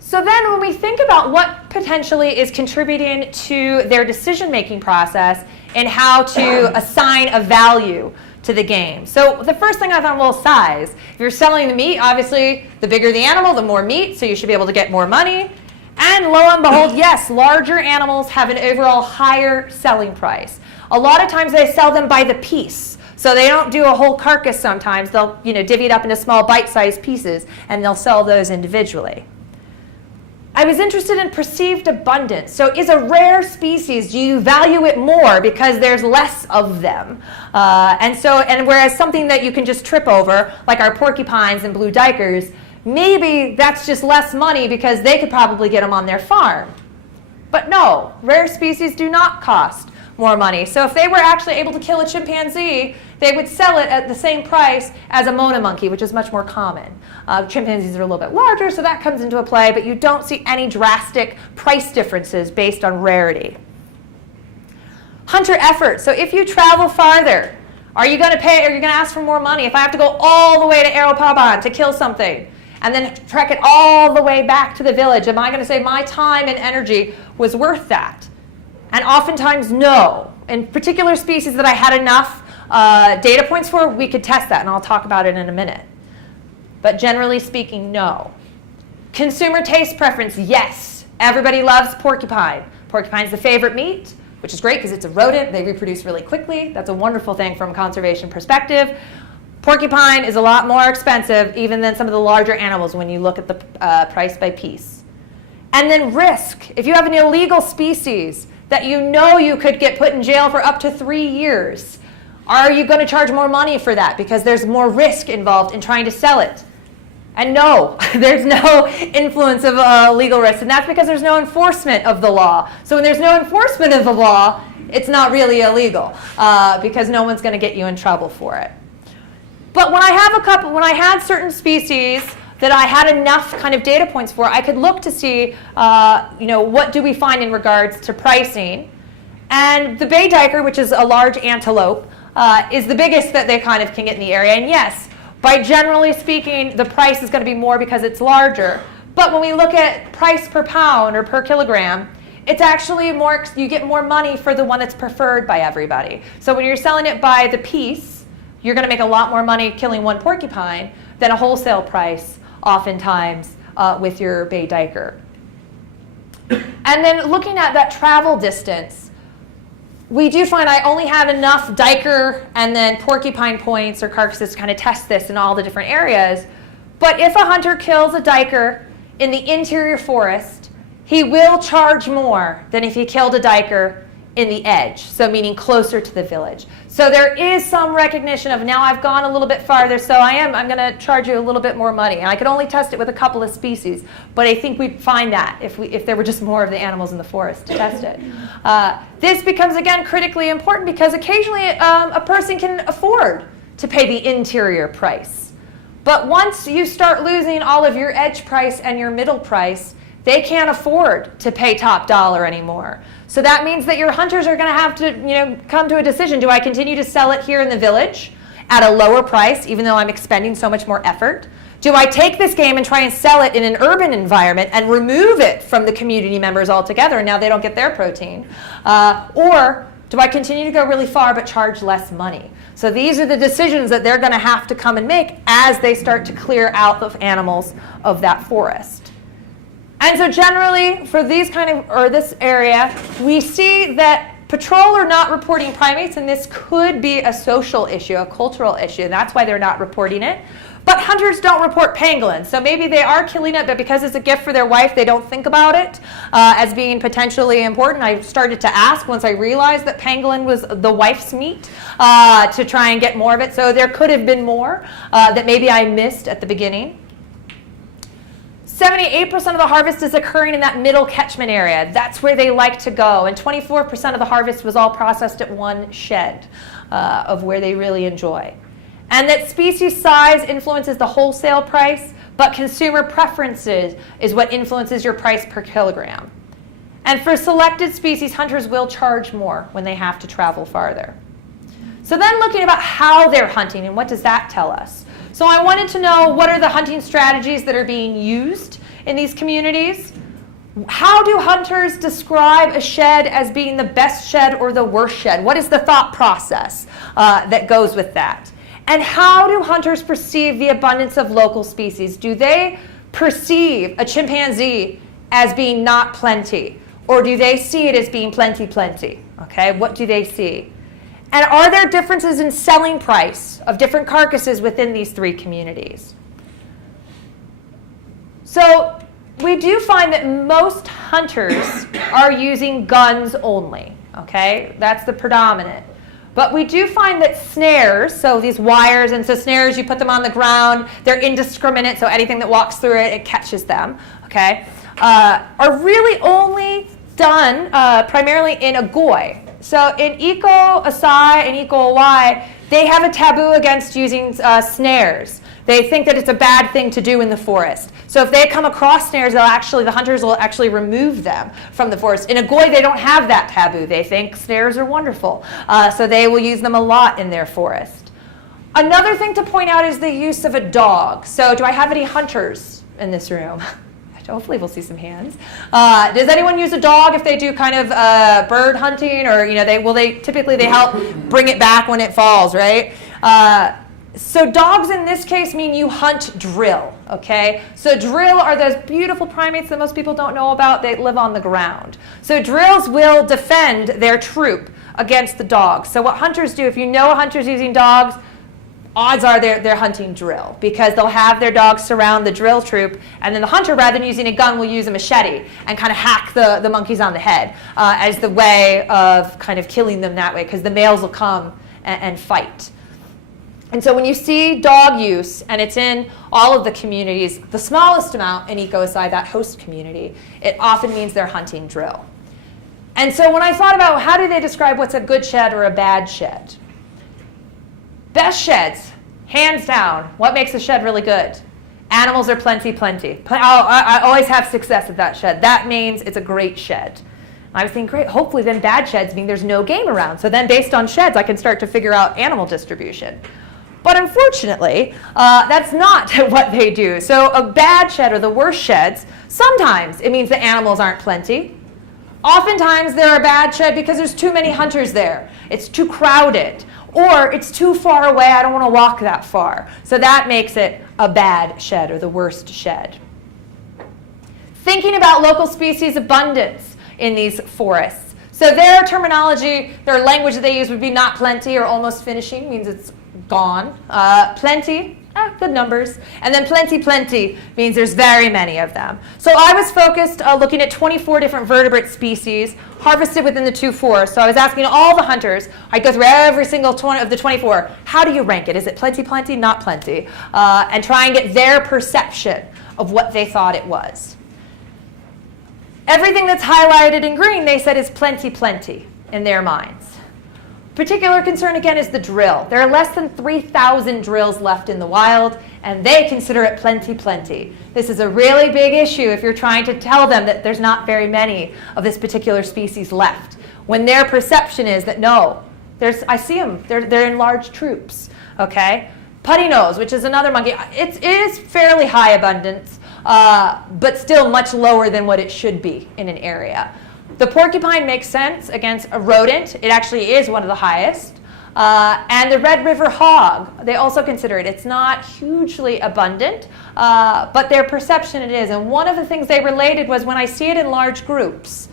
So then when we think about what potentially is contributing to their decision-making process and how to assign a value to the game. So the first thing I thought, well, size. If you're selling the meat, obviously the bigger the animal, the more meat, so you should be able to get more money. And lo and behold, yes, larger animals have an overall higher selling price. A lot of times they sell them by the piece. So they don't do a whole carcass sometimes. They'll divvy it up into small bite-sized pieces, and they'll sell those individually. I was interested in perceived abundance. So is a rare species, do you value it more because there's less of them? And whereas something that you can just trip over, like our porcupines and blue duikers, maybe that's just less money because they could probably get them on their farm. But no, rare species do not cost more money. So if they were actually able to kill a chimpanzee, they would sell it at the same price as a Mona monkey, which is much more common. Chimpanzees are a little bit larger, so that comes into a play, but you don't see any drastic price differences based on rarity. Hunter effort. So if you travel farther, are you going to pay, are you going to ask for more money? If I have to go all the way to Aeropaban to kill something, and then trek it all the way back to the village, am I going to say my time and energy was worth that? And oftentimes, no. In particular species that I had enough data points for, we could test that, and I'll talk about it in a minute. But generally speaking, no. Consumer taste preference, yes. Everybody loves porcupine. Porcupine's the favorite meat, which is great because it's a rodent. They reproduce really quickly. That's a wonderful thing from a conservation perspective. Porcupine is a lot more expensive even than some of the larger animals when you look at the price by piece. And then risk. If you have an illegal species that you know you could get put in jail for up to 3 years, are you going to charge more money for that because there's more risk involved in trying to sell it? And no, there's no influence of legal risk, and that's because there's no enforcement of the law. So when there's no enforcement of the law, it's not really illegal because no one's going to get you in trouble for it. But when I had certain species that I had enough kind of data points for, I could look to see, what do we find in regards to pricing. And the bay duiker, which is a large antelope, is the biggest that they kind of can get in the area. And yes, by generally speaking, the price is going to be more because it's larger. But when we look at price per pound or per kilogram, it's actually more, you get more money for the one that's preferred by everybody. So when you're selling it by the piece, you're going to make a lot more money killing one porcupine than a wholesale price, oftentimes, with your bay duiker. And then looking at that travel distance, we do find I only have enough duiker and then porcupine points or carcasses to kind of test this in all the different areas. But if a hunter kills a duiker in the interior forest, he will charge more than if he killed a duiker in the edge, so meaning closer to the village. So there is some recognition of now I've gone a little bit farther, so I'm going to charge you a little bit more money. And I could only test it with a couple of species, but I think we'd find that if there were just more of the animals in the forest to test it. This becomes, again, critically important because occasionally a person can afford to pay the interior price. But once you start losing all of your edge price and your middle price, they can't afford to pay top dollar anymore. So that means that your hunters are going to have to, come to a decision. Do I continue to sell it here in the village at a lower price, even though I'm expending so much more effort? Do I take this game and try and sell it in an urban environment and remove it from the community members altogether, and now they don't get their protein? Or do I continue to go really far but charge less money? So these are the decisions that they're going to have to come and make as they start to clear out the animals of that forest. And so generally, for these this area, we see that patrol are not reporting primates, and this could be a social issue, a cultural issue, and that's why they're not reporting it. But hunters don't report pangolins, so maybe they are killing it, but because it's a gift for their wife, they don't think about it as being potentially important. I started to ask once I realized that pangolin was the wife's meat to try and get more of it, so there could have been more that maybe I missed at the beginning. 78% of the harvest is occurring in that middle catchment area. That's where they like to go. And 24% of the harvest was all processed at one shed of where they really enjoy. And that species size influences the wholesale price, but consumer preferences is what influences your price per kilogram. And for selected species, hunters will charge more when they have to travel farther. So then looking about how they're hunting, and what does that tell us? So I wanted to know what are the hunting strategies that are being used in these communities. How do hunters describe a shed as being the best shed or the worst shed? What is the thought process that goes with that? And how do hunters perceive the abundance of local species? Do they perceive a chimpanzee as being not plenty? Or do they see it as being plenty, plenty? Okay, what do they see? And are there differences in selling price of different carcasses within these three communities? So we do find that most hunters are using guns only, okay? That's the predominant. But we do find that snares, so these wires, and so snares, you put them on the ground, they're indiscriminate, so anything that walks through it, it catches them, okay, are really only done primarily in Agoi. So in Eco-Asai and Eco-Awai, they have a taboo against using snares. They think that it's a bad thing to do in the forest. So if they come across snares, the hunters will actually remove them from the forest. In Agoi, they don't have that taboo. They think snares are wonderful. So they will use them a lot in their forest. Another thing to point out is the use of a dog. So do I have any hunters in this room? Hopefully we'll see some hands. Does anyone use a dog if they do kind of bird hunting, or typically they help bring it back when it falls, right? So dogs in this case mean you hunt drill, okay? So drill are those beautiful primates that most people don't know about. They live on the ground. So drills will defend their troop against the dogs. So what hunters do, if you know a hunter's using dogs, odds are they're hunting drill, because they'll have their dogs surround the drill troop, and then the hunter, rather than using a gun, will use a machete and kind of hack the monkeys on the head as the way of kind of killing them that way, because the males will come and fight. And so when you see dog use, and it's in all of the communities, the smallest amount in Eco-Asai, that host community, it often means they're hunting drill. And so when I thought about how do they describe what's a good shed or a bad shed, best sheds, hands down, what makes a shed really good? Animals are plenty. I always have success at that shed. That means it's a great shed. I was thinking, great, hopefully then bad sheds mean there's no game around. So then based on sheds, I can start to figure out animal distribution. But unfortunately, that's not what they do. So a bad shed, or the worst sheds, sometimes it means the animals aren't plenty. Oftentimes they're a bad shed because there's too many hunters there. It's too crowded. Or it's too far away, I don't want to walk that far. So that makes it a bad shed, or the worst shed. Thinking about local species abundance in these forests. So their terminology, their language that they use would be not plenty or almost finishing, means it's gone. Plenty, good numbers. And then plenty means there's very many of them. So I was focused looking at 24 different vertebrate species harvested within the two forests. So I was asking all the hunters, I'd go through every single of the 24, how do you rank it? Is it plenty, not plenty? And try and get their perception of what they thought it was. Everything that's highlighted in green, they said, is plenty in their minds. Particular concern, again, is the drill. There are less than 3,000 drills left in the wild, and they consider it plenty. This is a really big issue if you're trying to tell them that there's not very many of this particular species left, when their perception is that, no, I see them, they're in large troops, okay? Putty nose, which is another monkey, it is fairly high abundance, but still much lower than what it should be in an area. The porcupine makes sense against a rodent. It actually is one of the highest. And the Red River hog, they also consider it. It's not hugely abundant, but their perception it is. And one of the things they related was when I see it in large groups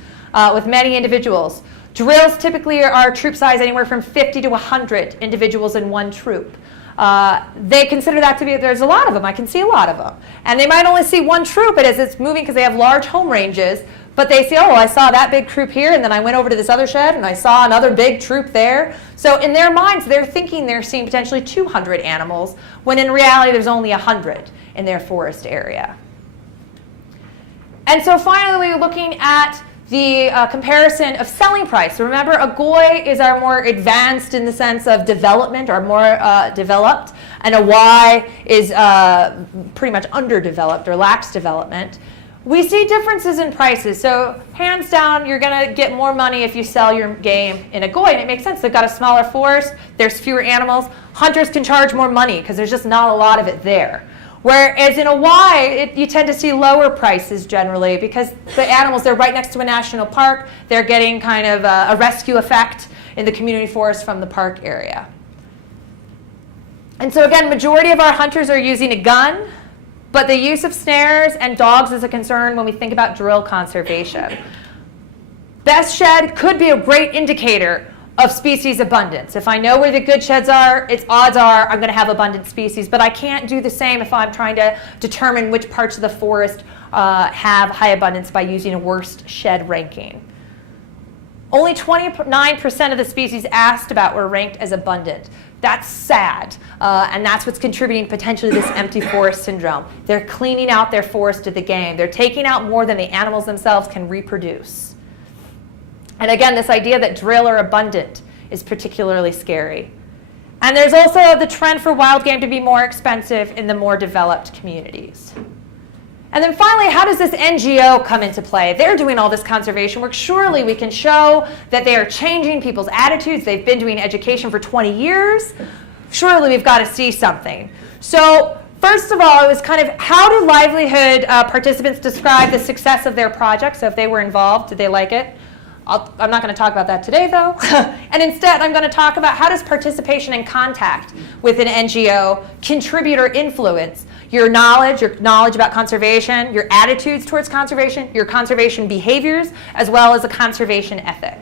with many individuals. Drills typically are troop size anywhere from 50 to 100 individuals in one troop. They consider that to be, there's a lot of them. I can see a lot of them. And they might only see one troop as it's moving because they have large home ranges. But they say, oh, I saw that big troop here, and then I went over to this other shed, and I saw another big troop there. So in their minds, they're thinking they're seeing potentially 200 animals, when in reality, there's only 100 in their forest area. And so finally, looking at the comparison of selling price. So remember, Agoi is our more advanced in the sense of development, or more developed, and Awai is pretty much underdeveloped or lacks development. We see differences in prices. So hands down, you're going to get more money if you sell your game in Agoi, and it makes sense. They've got a smaller forest, there's fewer animals. Hunters can charge more money because there's just not a lot of it there. Whereas in Hawaii, you tend to see lower prices generally because the animals, they're right next to a national park. They're getting kind of a rescue effect in the community forest from the park area. And so again, majority of our hunters are using a gun. But the use of snares and dogs is a concern when we think about drill conservation. Best shed could be a great indicator, of species abundance. If I know where the good sheds are, it's odds are I'm going to have abundant species, but I can't do the same if I'm trying to determine which parts of the forest have high abundance by using a worst shed ranking. Only 29% of the species asked about were ranked as abundant. That's sad, and that's what's contributing potentially to this empty forest syndrome. They're cleaning out their forest of the game. They're taking out more than the animals themselves can reproduce. And again, this idea that drill are abundant is particularly scary. And there's also the trend for wild game to be more expensive in the more developed communities. And then finally, how does this NGO come into play? They're doing all this conservation work. Surely we can show that they are changing people's attitudes. They've been doing education for 20 years. Surely we've got to see something. So first of all, it was kind of how do livelihood participants describe the success of their project? So if they were involved, did they like it? I'm not going to talk about that today, though. And instead, I'm going to talk about how does participation and contact with an NGO contribute or influence your knowledge about conservation, your attitudes towards conservation, your conservation behaviors, as well as a conservation ethic.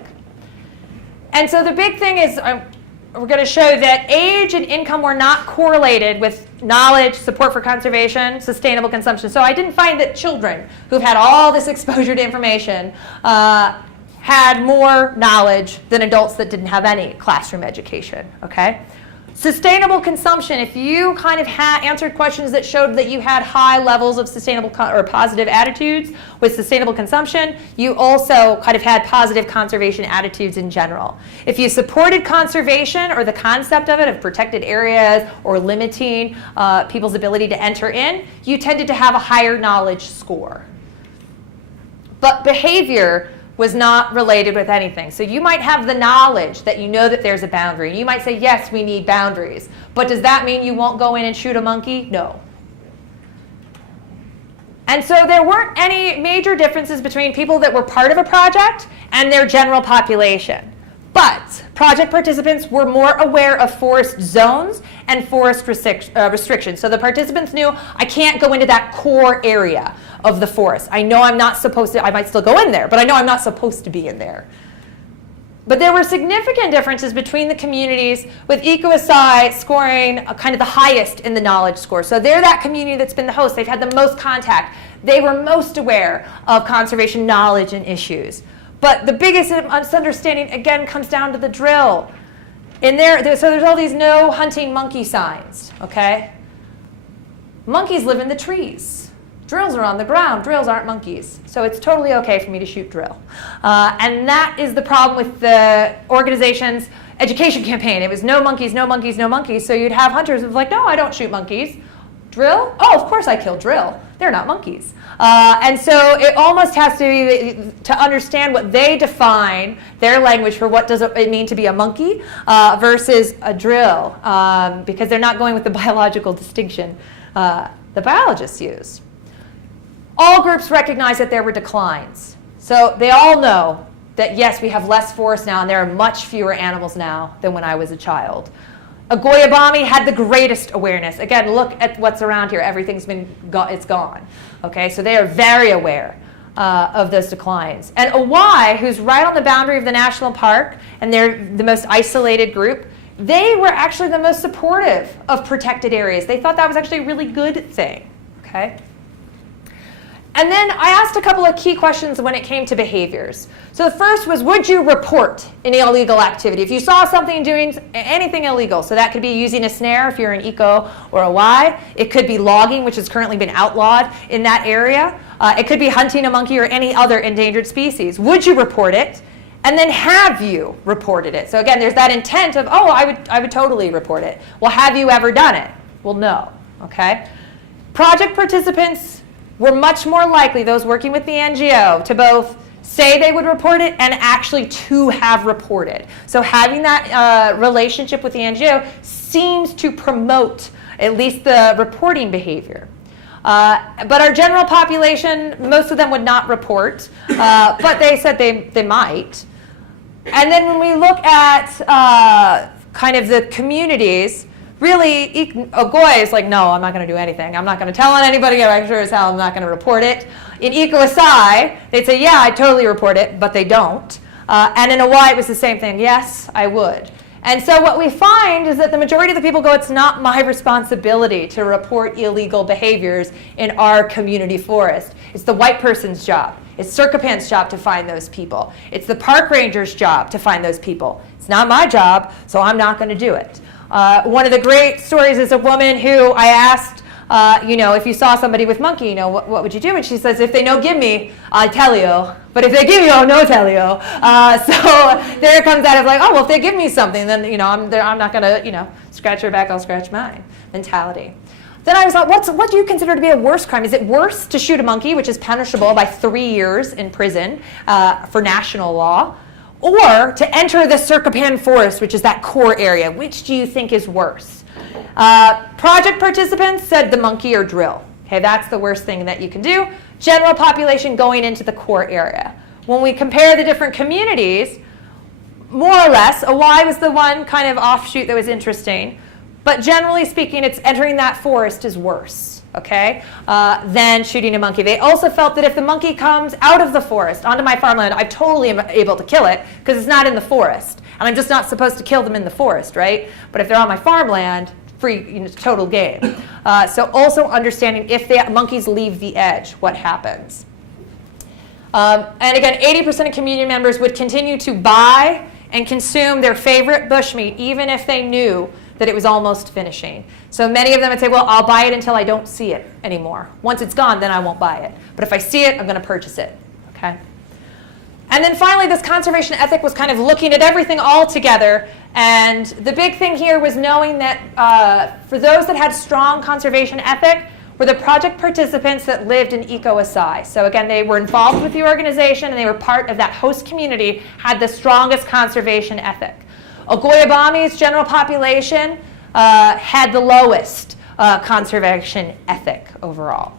And so the big thing is we're going to show that age and income were not correlated with knowledge, support for conservation, sustainable consumption. So I didn't find that children who've had all this exposure to information had more knowledge than adults that didn't have any classroom education, okay? Sustainable consumption, if you kind of answered questions that showed that you had high levels of sustainable or positive attitudes with sustainable consumption, you also kind of had positive conservation attitudes in general. If you supported conservation or the concept of it, of protected areas or limiting people's ability to enter in, you tended to have a higher knowledge score. But behavior was not related with anything. So you might have the knowledge that you know that there's a boundary. You might say, yes, we need boundaries. But does that mean you won't go in and shoot a monkey? No. And so there weren't any major differences between people that were part of a project and their general population. But project participants were more aware of forest zones and forest restrictions. So the participants knew, I can't go into that core area of the forest. I know I'm not supposed to, I might still go in there, but I know I'm not supposed to be in there. But there were significant differences between the communities, with Ecological scoring kind of the highest in the knowledge score. So they're that community that's been the host. They've had the most contact. They were most aware of conservation knowledge and issues. But the biggest misunderstanding, again, comes down to the drill. So there's all these no hunting monkey signs, okay? Monkeys live in the trees. Drills are on the ground. Drills aren't monkeys. So it's totally okay for me to shoot drill. And that is the problem with the organization's education campaign. It was no monkeys, no monkeys, no monkeys. So you'd have hunters who were like, no, I don't shoot monkeys. Drill? Oh, of course I kill drill. They're not monkeys. And so it almost has to be to understand what they define, their language for what does it mean to be a monkey versus a drill, because they're not going with the biological distinction the biologists use. All groups recognize that there were declines. So they all know that, yes, we have less forest now, and there are much fewer animals now than when I was a child. Agoyabami had the greatest awareness. Again, look at what's around here. Everything's it's gone. Okay, so they are very aware of those declines. And Owai, who's right on the boundary of the national park, and they're the most isolated group, they were actually the most supportive of protected areas. They thought that was actually a really good thing. Okay. And then I asked a couple of key questions when it came to behaviors. So the first was, would you report an illegal activity? If you saw something doing anything illegal, so that could be using a snare if you're an eco or a Y. It could be logging, which has currently been outlawed in that area. It could be hunting a monkey or any other endangered species. Would you report it? And then have you reported it? So again, there's that intent of, oh, I would totally report it. Well, have you ever done it? Well, no. Okay. Project participants were much more likely, those working with the NGO, to both say they would report it and actually to have reported. So having that relationship with the NGO seems to promote at least the reporting behavior. But our general population, most of them would not report, but they said they might. And then when we look at kind of the communities, really, Ogoy is like, no, I'm not going to do anything. I'm not going to tell on anybody. I'm sure as hell I'm not going to report it. In Ecological, they'd say, yeah, I totally report it, but they don't. And in a why, it was the same thing. Yes, I would. And so what we find is that the majority of the people go, it's not my responsibility to report illegal behaviors in our community forest. It's the white person's job. It's Kpan's job to find those people. It's the park ranger's job to find those people. It's not my job, so I'm not going to do it. One of the great stories is a woman who I asked, if you saw somebody with monkey, what would you do? And she says, if they no give me, I tell you. But if they give you, I'll no tell you. So there comes that of like, oh, well, if they give me something, then, I'm not going to, scratch your back, I'll scratch mine mentality. Then I was like, what do you consider to be a worse crime? Is it worse to shoot a monkey, which is punishable by 3 years in prison for national law, or to enter the Kpan forest, which is that core area? Which do you think is worse? Project participants said the monkey or drill. Okay, that's the worst thing that you can do. General population going into the core area. When we compare the different communities, more or less, a Y was the one kind of offshoot that was interesting. But generally speaking, it's entering that forest is worse, okay, than shooting a monkey. They also felt that if the monkey comes out of the forest onto my farmland, I totally am able to kill it because it's not in the forest. And I'm just not supposed to kill them in the forest, right? But if they're on my farmland, free, total game. So also understanding if the monkeys leave the edge, what happens. And again, 80% of community members would continue to buy and consume their favorite bushmeat, even if they knew that it was almost finishing. So many of them would say, well, I'll buy it until I don't see it anymore. Once it's gone, then I won't buy it. But if I see it, I'm going to purchase it. Okay? And then finally, this conservation ethic was kind of looking at everything all together. And the big thing here was knowing that for those that had strong conservation ethic were the project participants that lived in eco-asai. So again, they were involved with the organization and they were part of that host community, had the strongest conservation ethic. Ogoyabami's general population had the lowest conservation ethic overall.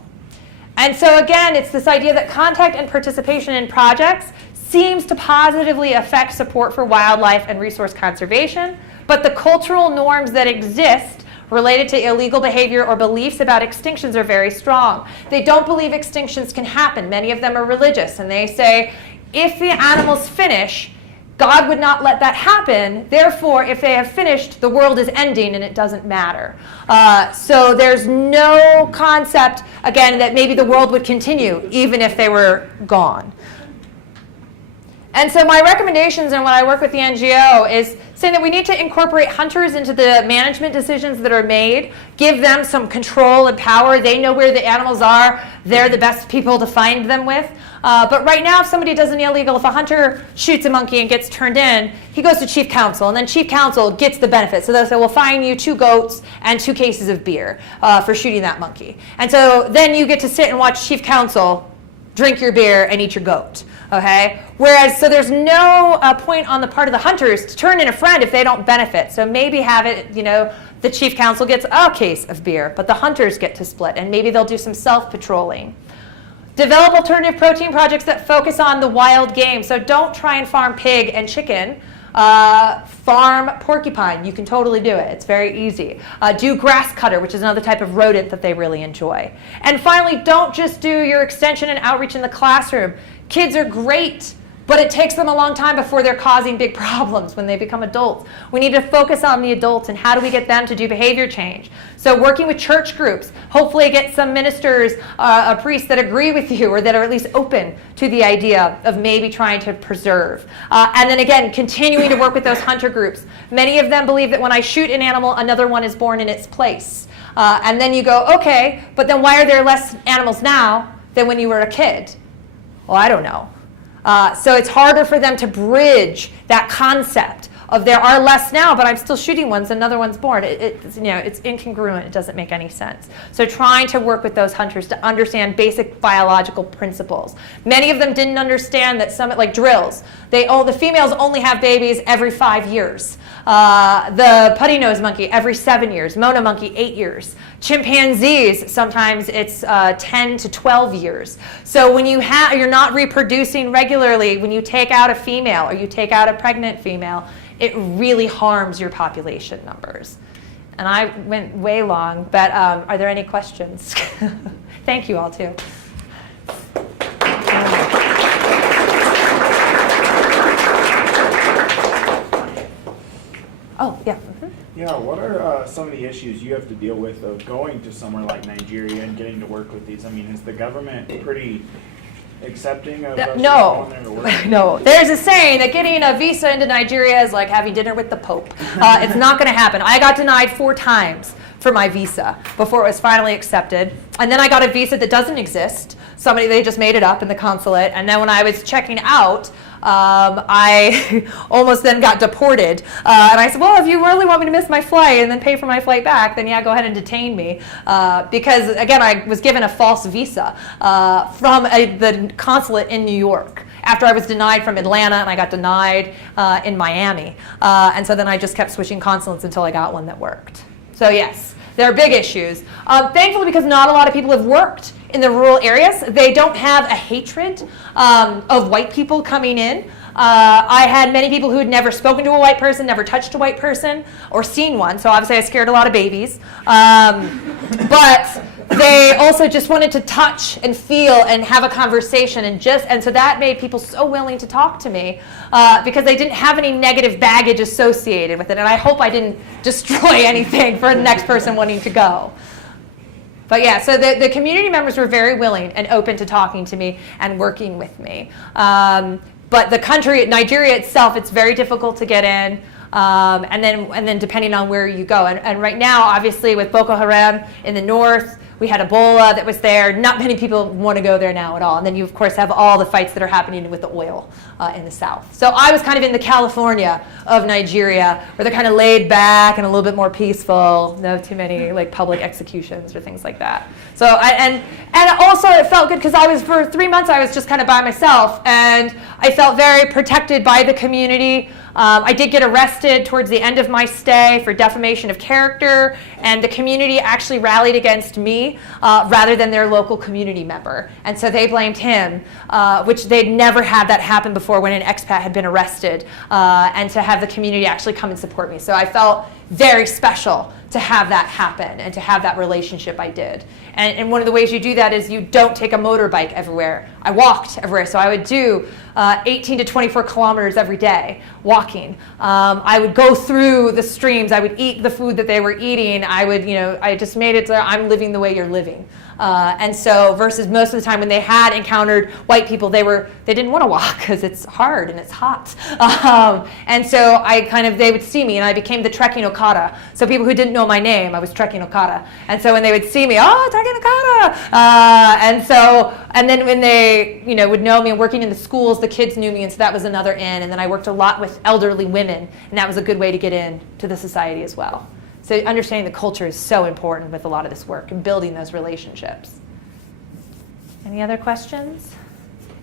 And so again, it's this idea that contact and participation in projects seems to positively affect support for wildlife and resource conservation, but the cultural norms that exist related to illegal behavior or beliefs about extinctions are very strong. They don't believe extinctions can happen. Many of them are religious, and they say, if the animals finish, God would not let that happen. Therefore, if they have finished, the world is ending and it doesn't matter. So there's no concept, again, that maybe the world would continue even if they were gone. And so my recommendations and when I work with the NGO is saying that we need to incorporate hunters into the management decisions that are made, give them some control and power. They know where the animals are. They're the best people to find them with. But right now, if somebody does an illegal, if a hunter shoots a monkey and gets turned in, he goes to chief council, and then chief council gets the benefit. So they'll say, we'll fine you 2 goats and 2 cases of beer for shooting that monkey. And so then you get to sit and watch chief council drink your beer and eat your goat. Okay? Whereas, so there's no point on the part of the hunters to turn in a friend if they don't benefit. So maybe have it, the chief council gets a case of beer, but the hunters get to split, and maybe they'll do some self-patrolling. Develop alternative protein projects that focus on the wild game. So don't try and farm pig and chicken. Farm porcupine. You can totally do it. It's very easy. Do grass cutter, which is another type of rodent that they really enjoy. And finally, don't just do your extension and outreach in the classroom. Kids are great, but it takes them a long time before they're causing big problems when they become adults. We need to focus on the adults and how do we get them to do behavior change. So working with church groups, hopefully get some ministers, priests that agree with you or that are at least open to the idea of maybe trying to preserve. And then again, continuing to work with those hunter groups. Many of them believe that when I shoot an animal, another one is born in its place. And then you go, okay, but then why are there less animals now than when you were a kid? Well, I don't know. So it's harder for them to bridge that concept of there are less now, but I'm still shooting ones, another one's born. It's incongruent. It doesn't make any sense. So trying to work with those hunters to understand basic biological principles. Many of them didn't understand that some, like drills, the females only have babies every 5 years. The putty-nosed monkey every 7 years. Mona monkey, 8 years. Chimpanzees, sometimes it's 10 to 12 years. So when you're not reproducing regularly, when you take out a female or you take out a pregnant female, it really harms your population numbers. And I went way long, but are there any questions? Thank you all, too. what are some of the issues you have to deal with of going to somewhere like Nigeria and getting to work with these? I mean, is the government pretty accepting of us No, going there to work? no. There's a saying that getting a visa into Nigeria is like having dinner with the Pope. It's not going to happen. I got denied 4 times for my visa before it was finally accepted. And then I got a visa that doesn't exist. They just made it up in the consulate. And then when I was checking out, I almost then got deported. And I said, well, if you really want me to miss my flight and then pay for my flight back, then yeah, go ahead and detain me. Because, again, I was given a false visa from the consulate in New York after I was denied from Atlanta and I got denied in Miami. And so then I just kept switching consulates until I got one that worked. So yes, there are big issues. Thankfully, because not a lot of people have worked in the rural areas, they don't have a hatred of white people coming in. I had many people who had never spoken to a white person, never touched a white person, or seen one. So obviously I scared a lot of babies. But they also just wanted to touch and feel and have a conversation, and so that made people so willing to talk to me because they didn't have any negative baggage associated with it. And I hope I didn't destroy anything for the next person wanting to go. But yeah, so the community members were very willing and open to talking to me and working with me. But the country, Nigeria itself, it's very difficult to get in. And then depending on where you go. And right now, obviously, with Boko Haram in the north, we had Ebola that was there. Not many people want to go there now at all. And then you, of course, have all the fights that are happening with the oil in the south. So I was kind of in the California of Nigeria, where they're kind of laid back and a little bit more peaceful. No too many like public executions or things like that. So and also it felt good because for 3 months I was just kind of by myself, and I felt very protected by the community. I did get arrested towards the end of my stay for defamation of character, and the community actually rallied against me rather than their local community member. And so they blamed him, which they'd never had that happen before when an expat had been arrested, and to have the community actually come and support me. So I felt very special to have that happen and to have that relationship I did. And one of the ways you do that is you don't take a motorbike everywhere. I walked everywhere, so I would do 18 to 24 kilometers every day walking. I would go through the streams. I would eat the food that they were eating. I just made it so I'm living the way you're living. And so versus most of the time when they had encountered white people, they didn't want to walk because it's hard and it's hot. And so they would see me, and I became the trekking Okada. So people who didn't know my name, I was trekking Okada. And so when they would see me, oh, trekking Okada. And then when they would know me and working in the schools, the kids knew me, and so that was another in. And then I worked a lot with elderly women, and that was a good way to get in to the society as well. So understanding the culture is so important with a lot of this work and building those relationships. Any other questions?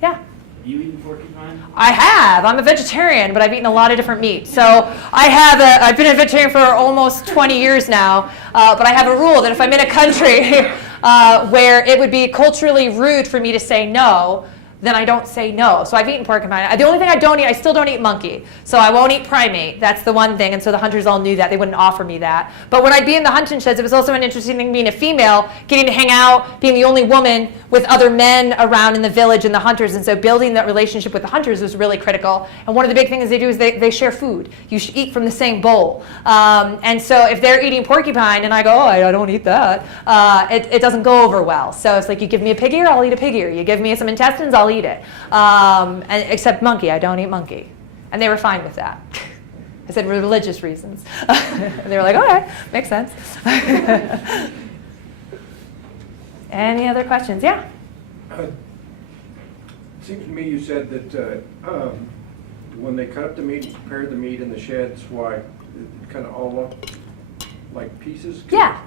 Yeah? Have you eaten porcupine? I have. I'm a vegetarian, but I've eaten a lot of different meat. So I've been a vegetarian for almost 20 years now, but I have a rule that if I'm in a country where it would be culturally rude for me to say no, then I don't say no. So I've eaten porcupine. The only thing I don't eat, I still don't eat monkey. So I won't eat primate. That's the one thing. And so the hunters all knew that. They wouldn't offer me that. But when I'd be in the hunting sheds, it was also an interesting thing being a female, getting to hang out, being the only woman with other men around in the village and the hunters. And so building that relationship with the hunters was really critical. And one of the big things they do is they share food. You should eat from the same bowl. And so if they're eating porcupine and I go, oh, I don't eat that, it doesn't go over well. So it's like, you give me a pig ear, I'll eat a pig ear. You give me some intestines, I'll eat it. Except monkey, I don't eat monkey. And they were fine with that. I said religious reasons. And they were like, okay, makes sense. Any other questions? Yeah? It seems to me you said that when they cut up the meat and prepared the meat in the sheds, why, it kind of all looked like pieces? Yeah.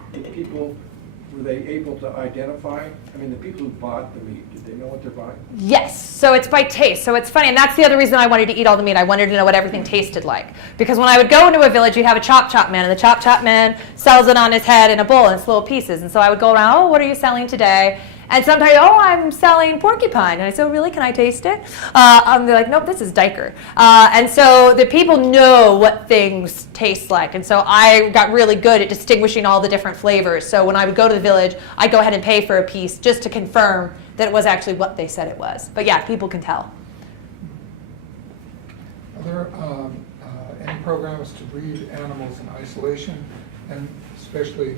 Were they able to identify? I mean, the people who bought the meat, did they know what they're buying? Yes, so it's by taste. So it's funny, and that's the other reason I wanted to eat all the meat. I wanted to know what everything tasted like. Because when I would go into a village, you'd have a chop man, and the chop man sells it on his head in a bowl in its little pieces. And so I would go around, oh, what are you selling today? And sometimes, oh, I'm selling porcupine. And I say, oh, really? Can I taste it? They're like, nope, this is Diker. And so the people know what things taste like. And so I got really good at distinguishing all the different flavors. So when I would go to the village, I'd go ahead and pay for a piece just to confirm that it was actually what they said it was. But yeah, people can tell. Are there any programs to breed animals in isolation, and especially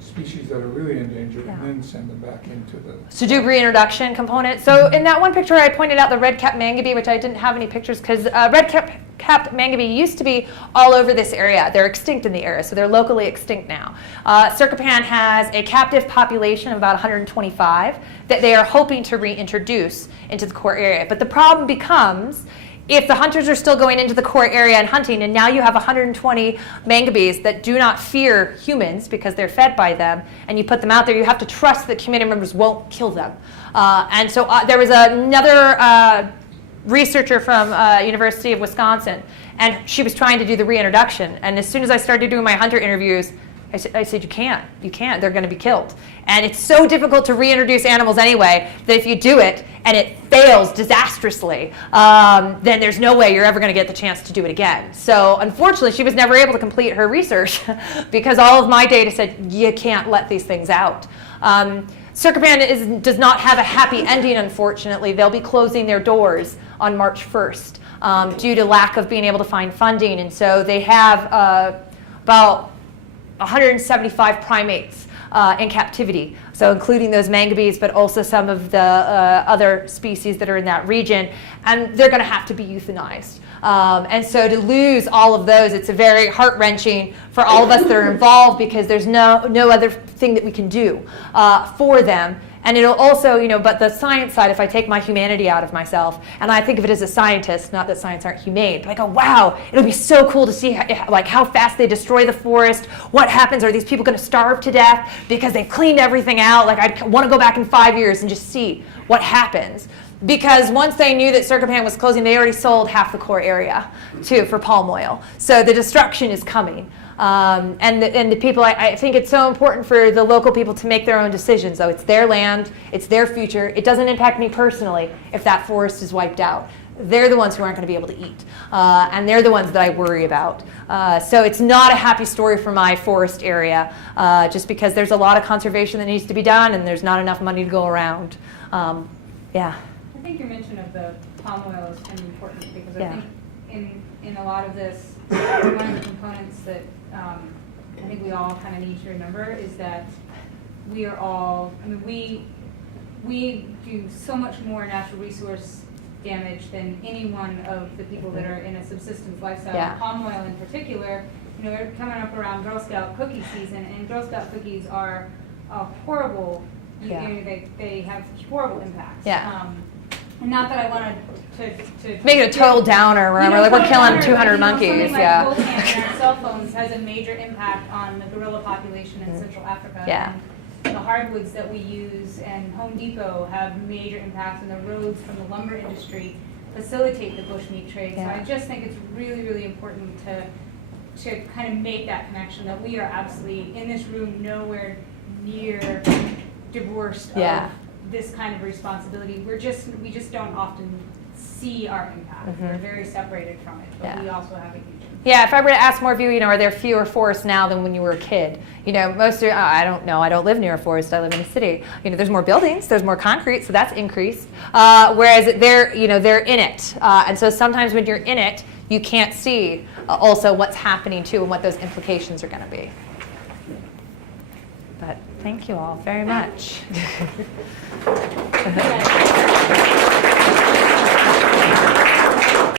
species that are really endangered, Yeah. and then send them back into the. To do reintroduction component. So in that one picture I pointed out the red-capped mangabey, which I didn't have any pictures because red-capped mangabey used to be all over this area. They're extinct in the area, so they're locally extinct now. Kpan has a captive population of about 125 that they are hoping to reintroduce into the core area. But the problem becomes if the hunters are still going into the core area and hunting, and now you have 120 mangabeys that do not fear humans because they're fed by them, and you put them out there, you have to trust that community members won't kill them. And so there was another researcher from University of Wisconsin, and she was trying to do the reintroduction. And as soon as I started doing my hunter interviews, I said, you can't, they're going to be killed. And it's so difficult to reintroduce animals anyway that if you do it and it fails disastrously, then there's no way you're ever going to get the chance to do it again. So unfortunately, she was never able to complete her research because all of my data said, you can't let these things out. Kpan does not have a happy ending, unfortunately. They'll be closing their doors on March 1st due to lack of being able to find funding. And so they have about 175 primates in captivity, so including those mangabeys, but also some of the other species that are in that region, and they're going to have to be euthanized. And so to lose all of those, it's a very heart-wrenching for all of us that are involved because there's no other thing that we can do for them. And it'll also, but the science side, if I take my humanity out of myself, and I think of it as a scientist, not that science aren't humane, but I go, wow, it'll be so cool to see how fast they destroy the forest. What happens? Are these people going to starve to death because they've cleaned everything out? I want to go back in 5 years and just see what happens. Because once they knew that Kpan was closing, they already sold half the core area, too, for palm oil. So the destruction is coming. And the people, I think it's so important for the local people to make their own decisions, though. It's their land, it's their future. It doesn't impact me personally if that forest is wiped out. They're the ones who aren't going to be able to eat. And they're the ones that I worry about. So it's not a happy story for my forest area, just because there's a lot of conservation that needs to be done, and there's not enough money to go around. Yeah. I think your mention of the palm oil is kind of important because Yeah. I think in a lot of this, one of the components that I think we all kind of need to remember is that we are all, we do so much more natural resource damage than any one of the people that are in a subsistence lifestyle. Yeah. Palm oil in particular, we're coming up around Girl Scout cookie season, and Girl Scout cookies are a horrible, they have horrible impacts. Yeah. And not that I wanted to Make it a total downer, remember? Like we're killing 200 monkeys, something yeah. like Kpan and our cell phones has a major impact on the gorilla population in Central Africa. Yeah. And the hardwoods that we use and Home Depot have major impacts, and the roads from the lumber industry facilitate the bushmeat trade. Yeah. So I just think it's really, really important to kind of make that connection that we are absolutely in this room nowhere near divorced Yeah. of this kind of responsibility. We just don't often see our impact. We're very separated from it, but we also have a huge impact. Yeah, if I were to ask more of you, are there fewer forests now than when you were a kid? Most of, I don't know, I don't live near a forest, I live in a city. There's more buildings, there's more concrete, so that's increased. Whereas they're in it. And so sometimes when you're in it, you can't see also what's happening too and what those implications are going to be. But thank you all very much.